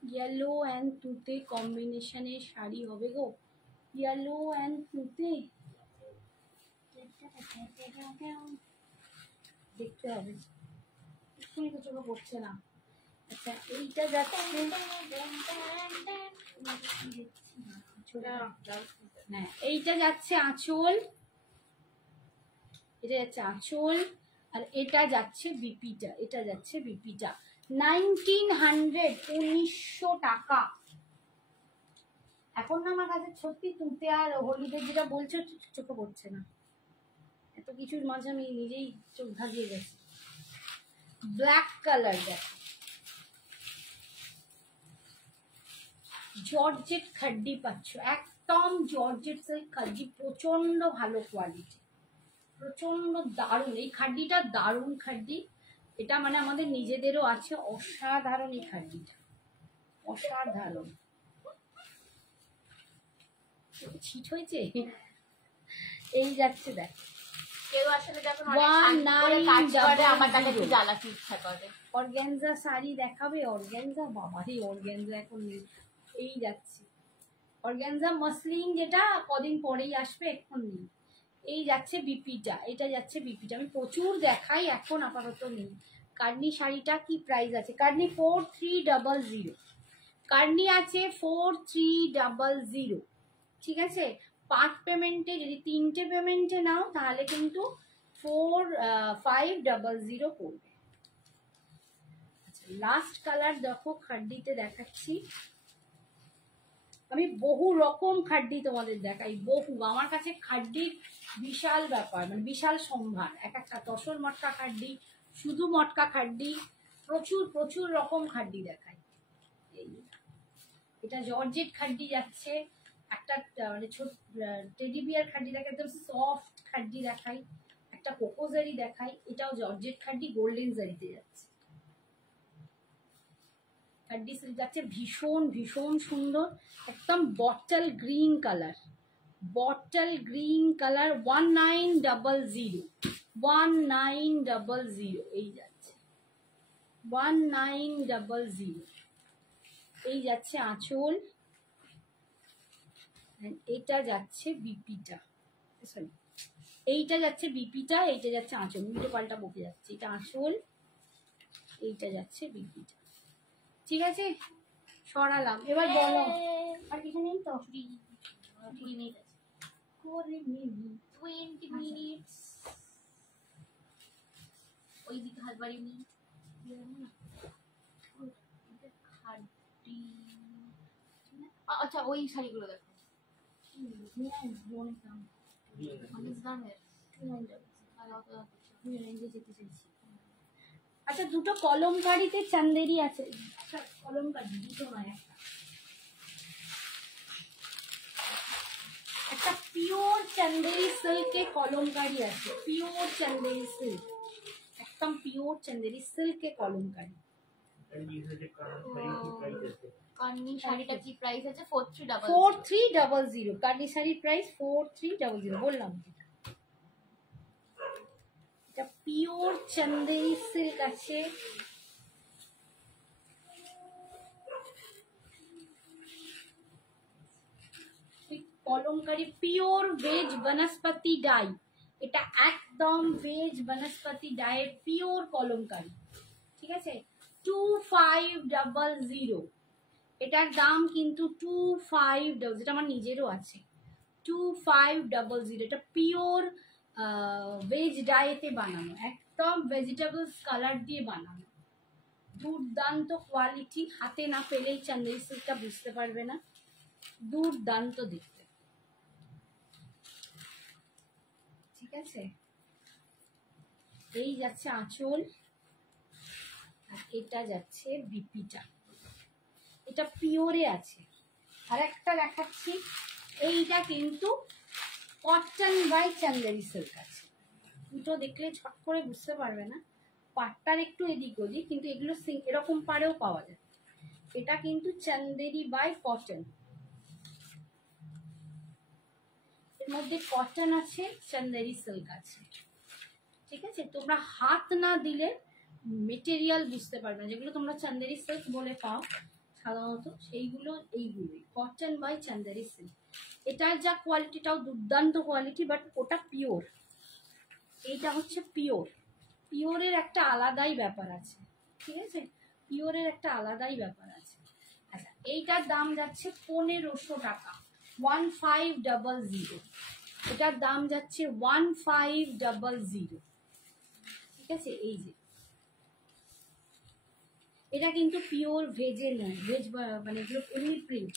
ইয়েলো অ্যান্ড তুতে কম্বিনেশনের শাড়ি হবে গো, ইয়েলো অ্যান্ড তুতে দেখতে হবে, এক্ষুনি তো চোখে পড়ছে না। আচ্ছা এইটা যাচ্ছে, হ্যাঁ এইটা যাচ্ছে আঁচল, এটা যাচ্ছে আঁচল, আর এটা যাচ্ছে বিপিটা, এটা যাচ্ছে বিপিটা। 1900, 1900 টাকা। এখন না আমার কাছে সত্যি তুতে আর হলিডে যেটা বলছো চোখে পড়ছে না, এত কিছুর মাঝে আমি নিজেই চোখ ধাগিয়ে গেছি। ব্ল্যাক কালার দেখো, জর্জেট খাড্ডি পাচ্ছ, একদম জর্জেট সিল্ক খাড্ডি, প্রচন্ড ভালো কোয়ালিটি, প্রচন্ড দারুণ। এই খাড্ডিটা দারুণ খাড্ডি, এটা মানে আমাদের নিজেদেরও আছে, অসাধারণ এই খাড্ডিটা, অসাধারণ। ছিট হয়েছে, এই যাচ্ছে দেখ। কেউ আসলে যখন অনেক কাজ করে আমার তাকে একটু জ্বালাতে ইচ্ছা করে। অর্গানজা শাড়ি দেখাবে, অর্গানজা বাবারে, অর্গানজা এখন নেই, এই যাচ্ছে অর্গানজা মসলিন, যেটা কদিন পরেই আসবে, এখন নেই। এই যাচ্ছে বিপিটা, এটা যাচ্ছে বিপিটা, আমি প্রচুর দেখাই, এখন আপাতত নেই। কার্নি শাড়িটা কি প্রাইস আছে? কার্নি 4300, কার্নি আছে 4300, ঠিক আছে। 5 পেমেন্টে, যদি 3টে পেমেন্টে নাও তাহলে কিন্তু 4500 পড়বে। আচ্ছা লাস্ট কালার দেখো, খাড্ডিতে দেখাচ্ছি আমি, বহু রকম খাড্ডি তোমাদের দেখাই, বহু। আমার কাছে খাড্ডির বিশাল ব্যাপার, মানে বিশাল সম্ভার, এক একটা তসর মটকা খাড্ডি, শুধু মটকা খাড্ডি, প্রচুর প্রচুর রকম খাড্ডি দেখাই। এই এটা জর্জেট খাড্ডি যাচ্ছে, একটা মানে ছোট টেডি বিয়ার খাড্ডি দেখাই, একদম সফট খাড্ডি দেখাই, একটা কোকো জারি দেখাই, এটাও জর্জেট খাড্ডি, গোল্ডেন জারিতে যাচ্ছে। খাড্ডি সিল্ক যাচ্ছে, ভীষণ ভীষণ সুন্দর, একদম bottle green colour, bottle green colour. 1900, 1900 এই যাচ্ছে, 1900 এই যাচ্ছে আঁচল, এটা যাচ্ছে বিপিটা, সরি এইটা যাচ্ছে বিপিটা, এইটা যাচ্ছে আঁচল, উল্টো পাল্টা বকে যাচ্ছে, এটা আঁচল, এইটা যাচ্ছে বিপিটা, ঠিক আছে। সরালাম, এবার বলো আর কিছু নেই তো? 2 মিনিট আছে, 20 মিনিটস। ওই দিকে হাত বাড়িয়ে নি, আচ্ছা ওই শাড়িগুলো দেখো, অনেক দামের। আচ্ছা দুটো কলমকারিতে চান্দেরি আছে, একটা কলমকারি, দুটো নয়, একটা পিওর চান্দেরি সিল্কে কলমকারি আছে, পিওর চান্দেরি সিল্ক, একদম পিওর চান্দেরি সিল্কে কলমকারি। কান্নি শাড়িটা কি প্রাইস আছে? 4300। 4300, কার্নি শাড়ির প্রাইস 4300, বললাম এটা পিওর চান্দেরি সিল্ক আছে। কলমকারি পিওর ভেজ বনস্পতি ডাই, এটা একদম ভেজ বনস্পতি ডাইয়ের পিওর কলমকারি, ঠিক আছে। 2500, এটার দাম কিন্তু 2500, যেটা আমার নিজেরও আছে, 2500। এটা পিওর ভেজ ডাইতে বানানো, একদম ভেজিটেবলস কালার দিয়ে বানানো, দুর্দান্ত কোয়ালিটি, হাতে না পেলেই চান্দেরি সিল্কটা বুঝতে পারবে না, দুর্দান্ত দেখতে, ঠিক আছে। এই যাচ্ছে আঁচল, আর এটা যাচ্ছে বিপিটা, এটা পিওরে আছে। আর একটা দেখাচ্ছি, এইটা কিন্তু কটন বাই চান্দেরি সিল্ক আছে, দুটো দেখলে ছট করে বুঝতে পারবে না, পাটটার একটু এদিক ওদিক, কিন্তু এগুলো এরকম পাড়েও পাওয়া যায়। এটা কিন্তু চান্দেরি বাই কটন, এর মধ্যে কটন আছে, চান্দেরি সিল্ক আছে, ঠিক আছে। তোমরা হাত না দিলে মেটেরিয়াল বুঝতে পারবে না, যেগুলো তোমরা চান্দেরি সিল্ক বলে পাও সাধারণত, সেইগুলো এইগুলোই কটন বাই চান্দেরি সিল্ক। এটার যা কোয়ালিটিটাও দুর্দান্ত কোয়ালিটি, বাট ওটা পিওর, এইটা হচ্ছে পিওর। পিওরের একটা আলাদাই ব্যাপার আছে, ঠিক আছে, পিওরের একটা আলাদাই ব্যাপার আছে। আচ্ছা, এইটার দাম যাচ্ছে 1500 টাকা, 1500। এটার দাম যাচ্ছে 1500, ঠিক আছে। এই যে এটা কিন্তু পিওর ভেজে নয়, ভেজ মানে এগুলো এমনি প্রিন্ট,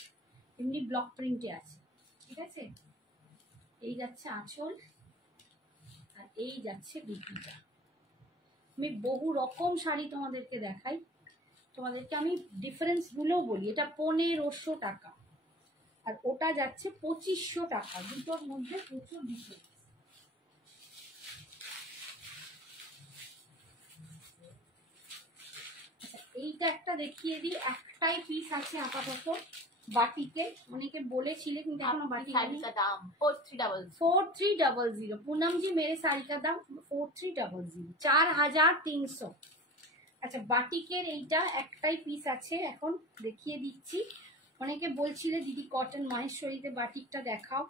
এমনি ব্লক প্রিন্টে আছে, ঠিক আছে। এই যাচ্ছে আঁচল, আর এই যাচ্ছে বিপিটা। আমি বহু রকম শাড়ি তোমাদেরকে দেখাই, তোমাদেরকে আমি ডিফারেন্সগুলোও বলি। এটা 1500 টাকা, আর ওটা যাচ্ছে 2500 টাকা, দুটোর মধ্যে প্রচুর ডিফারেন্স। এইটা একটা দেখিয়ে দিই, একটাই পিস আছে আপাতত বাটিতে, অনেকে বলেছিলে কিন্তু এখনো বাটি দাম 4300। पूनम जी मेरे साड़ी का दाम 4300, 4300। আচ্ছা, বাটিকের এইটা একটাই পিস আছে, এখন দেখিয়ে দিচ্ছি। অনেকে বলছিলে দিদি কটন মাহেশ্বরীতে বাটিকটা দেখাও,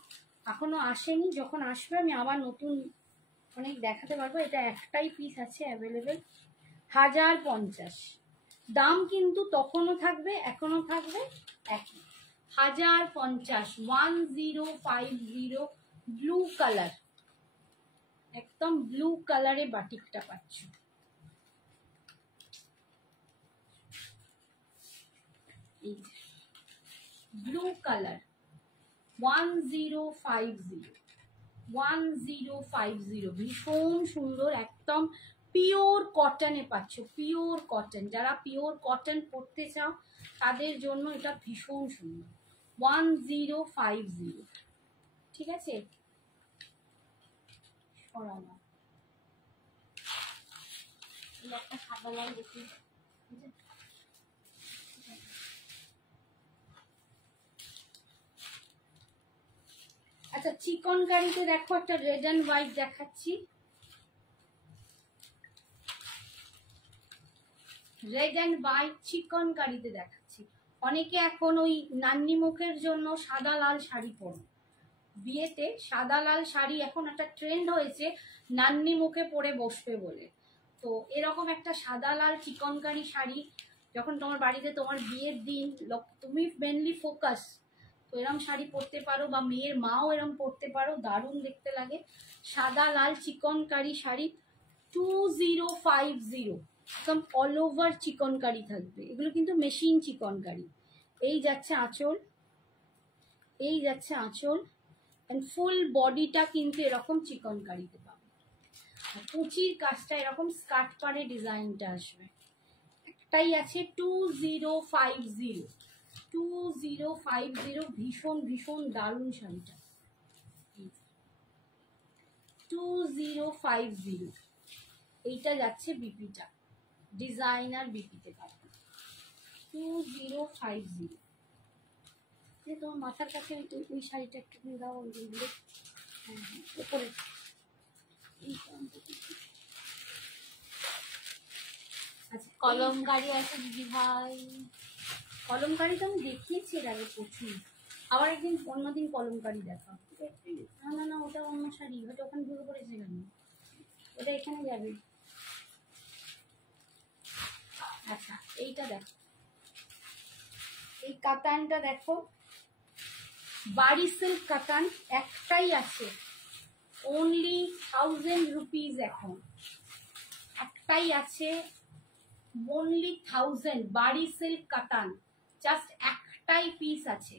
এখনো আসেনি, যখন আসবে আমি আবার নতুন অনেক দেখাতে পারবো। এটা একটাই পিস আছে অ্যাভেলেবেল, 1050। দাম কিন্তু তখনও থাকবে, এখনো থাকবে একই, 1050, 1050। ব্লু কালার, একদম ব্লু কালারে বাটিকটা পাচ্ছ। এই ব্লু কালার 1050, 1050, ভীষণ সুন্দর, একদম পিওর কটনে পাচ্ছ, পিওর কটন। যারা পিওর কটন পরতে চাও তাদের জন্য এটা ভীষণ সুন্দর, 1050, ঠিক আছে। সরানো একটা সাদা লাল দেখি। আচ্ছা, চিকন কারিতে দেখো একটা রেড অ্যান্ড হোয়াইট দেখাচ্ছি, রেড অ্যান্ড হোয়াইট চিকন কারিতে দেখাচ্ছি। অনেকে এখন ওই নান্নি মুখের জন্য সাদা লাল শাড়ি পরো, বিয়েতে সাদা লাল শাড়ি এখন একটা ট্রেন্ড হয়েছে, নান্নি মুখে পরে বসবে বলে। তো এরকম একটা সাদা লাল চিকনকারি শাড়ি যখন তোমার বাড়িতে তোমার বিয়ের দিন, তুমি মেনলি ফোকাস, তো এরকম শাড়ি পরতে পারো, বা মেয়ের মাও এরকম পরতে পারো, দারুণ দেখতে লাগে। সাদা লাল চিকনকারি শাড়ি 2050, একদম অল ওভার চিকনকারি থাকবে, এগুলো কিন্তু মেশিন চিকনকারি। এই যাচ্ছে আঁচল, এই যাচ্ছে আঁচল, এন্ড ফুল বডিটা কিন্তু এরকম চিকনকারিতে পাবে, আর কুচির কাজটা এরকম স্কার্ট পাড়ে ডিজাইনটা আসবে। একটাই আছে 2050, 2050, ভীষণ ভীষণ দারুণ শাড়িটা, 2050। এইটা যাচ্ছে বিপিটা, ডিজাইনার বিপিতে পাবে 2050। তোমার মাথার কাছে ওই শাড়িটা একটু দাও, ওইগুলো হ্যাঁ হ্যাঁ ওপরে আচ্ছা। কলমকারি আছে দিদি ভাই, কলমকারি তো আমি দেখিয়েছি এর আগে প্রচুর, আবার একদিন অন্যদিন কলমকারি দেখা। না না না, ওটা অন্য শাড়ি, ওটা ওখানে ঢুকে পড়েছে কেন, ওটা এখানে যাবে। আচ্ছা, এইটা দেখো, এই কাতানটা দেখো, বাড়ি সিল্ক কাতান, একটাই আছে, অনলি 1000 রুপিস, এখন একটাই আছে, অনলি 1000, বাড়ি সিল্ক কাতান, জাস্ট একটাই পিস আছে,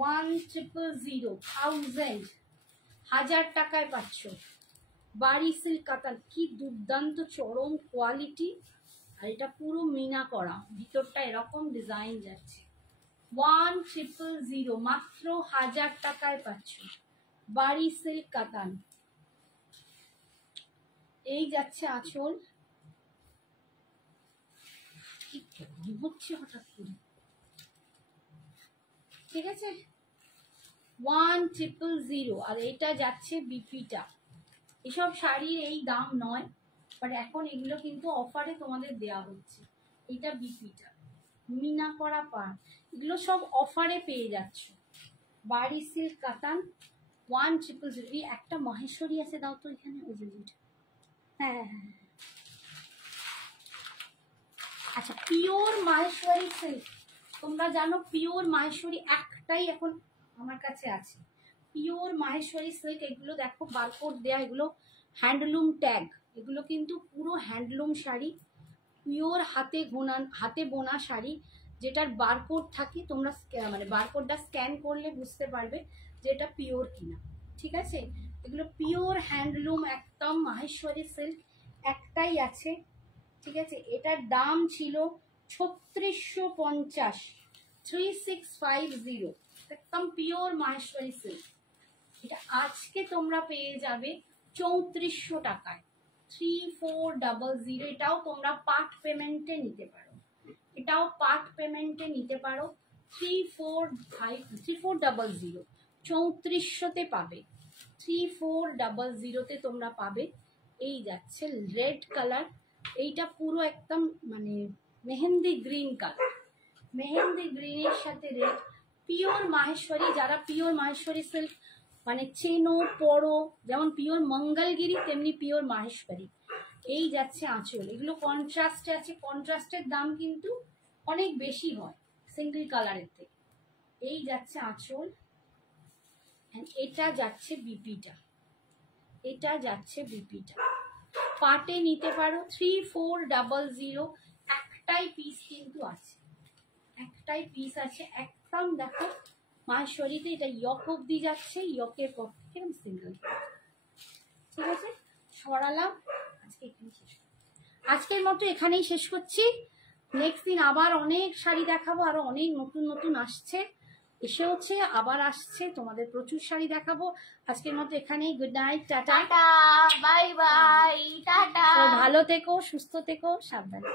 1000, 1000 টাকায় পাচ্ছ বাড়ি সিল্ক কাতান। কি দুর্দান্ত চরম কোয়ালিটি, আর এটা পুরো মিনা করা, ভিতরটা এরকম ডিজাইন যাচ্ছে, 1000, মাত্র 1000 টাকায় পাচ্ছ বাড়ি সিল্ক কাতান। এই যাচ্ছে আঁচল, কি হচ্ছে হঠাৎ করে, ঠিক আছে, 1000, আর এটা যাচ্ছে বিপিটা। এসব শাড়ির এই দাম নয়, বাট এখন এগুলো কিন্তু অফারে তোমাদের দেওয়া হচ্ছে। এটা বিপিটা, মিনা করা পান, এগুলো সব অফারে পেয়ে যাচ্ছ। বাড়ি সিল্ক কাতান 1,000। একটা মহেশ্বরী আছে, দাও তো এখানে, ওই যে হ্যাঁ হ্যাঁ হ্যাঁ। আচ্ছা, পিওর মাহেশ্বরী সিল্ক, তোমরা জানো পিওর মাহেশ্বরী একটাই এখন আমার কাছে আছে, পিওর মাহেশ্বরী সিল্ক। এগুলো দেখো বারকোড দেয়া, এগুলো হ্যান্ডলুম ট্যাগ, এগুলো কিন্তু পুরো হ্যান্ডলুম শাড়ি, পিওর হাতে বোনা শাড়ি, যেটার বারকোড থাকে। তোমরা মানে বারকোডটা স্ক্যান করলে বুঝতে পারবে যে এটা পিওর কিনা, ঠিক আছে। এগুলো পিওর হ্যান্ডলুম একদম মাহেশ্বরী সিল্ক, একটাই আছে, ঠিক আছে। এটার দাম ছিল 3650, 3650, একদম পিওর মাহেশ্বরী সিল্ক। এটা আজকে তোমরা পেয়ে যাবে 3400 টাকায়, 3400। এটাও তোমরা পার্ট পেমেন্টে নিতে পারো, এটাও পার্ট পেমেন্টে নিতে পারো। 3400, 3400-তে পাবে, 3400-তে তোমরা পাবে। এই যাচ্ছে রেড কালার, এইটা পুরো একদম মানে মেহেন্দি গ্রিন কালার, মেহেন্দি গ্রিনের সাথে রেড, পিওর মাহেশ্বরী। যারা পিওর মাহেশ্বরী সিল্ক মানে চেনো পরো, যেমন পিওর মঙ্গলগিরি তেমনি পিওর মাহেশ্বরী। এই যাচ্ছে আঁচল, এগুলো কন্ট্রাস্টে আছে, কন্ট্রাস্টের দাম কিন্তু অনেক বেশি হয় সিঙ্গেল কালারের থেকে। এই যাচ্ছে আঁচল, এটা যাচ্ছে বিপিটা, এটা যাচ্ছে বিপিটা। পাটে নিতে পারো 3400, একটাই পিস কিন্তু আছে, একটাই পিস আছে একদম। দেখো মাহেশ্বরীতে এটা ইয়ক অব্দি যাচ্ছে, ইয়কের পর থেকে সিঙ্গেল, ঠিক আছে। সরালাম, আজকে এখানে শেষ, আজকের মতো এখানেই শেষ করছি। নেক্সট দিন আবার অনেক শাড়ি দেখাবো, আরো অনেক নতুন নতুন আসছে, এসে হচ্ছে আবার আসছে, তোমাদের প্রচুর শাড়ি দেখাবো। আজকের মতো এখানেই, good night, tata, bye bye, tata. ভালো থেকো, সুস্থ থেকো, সাবধানে।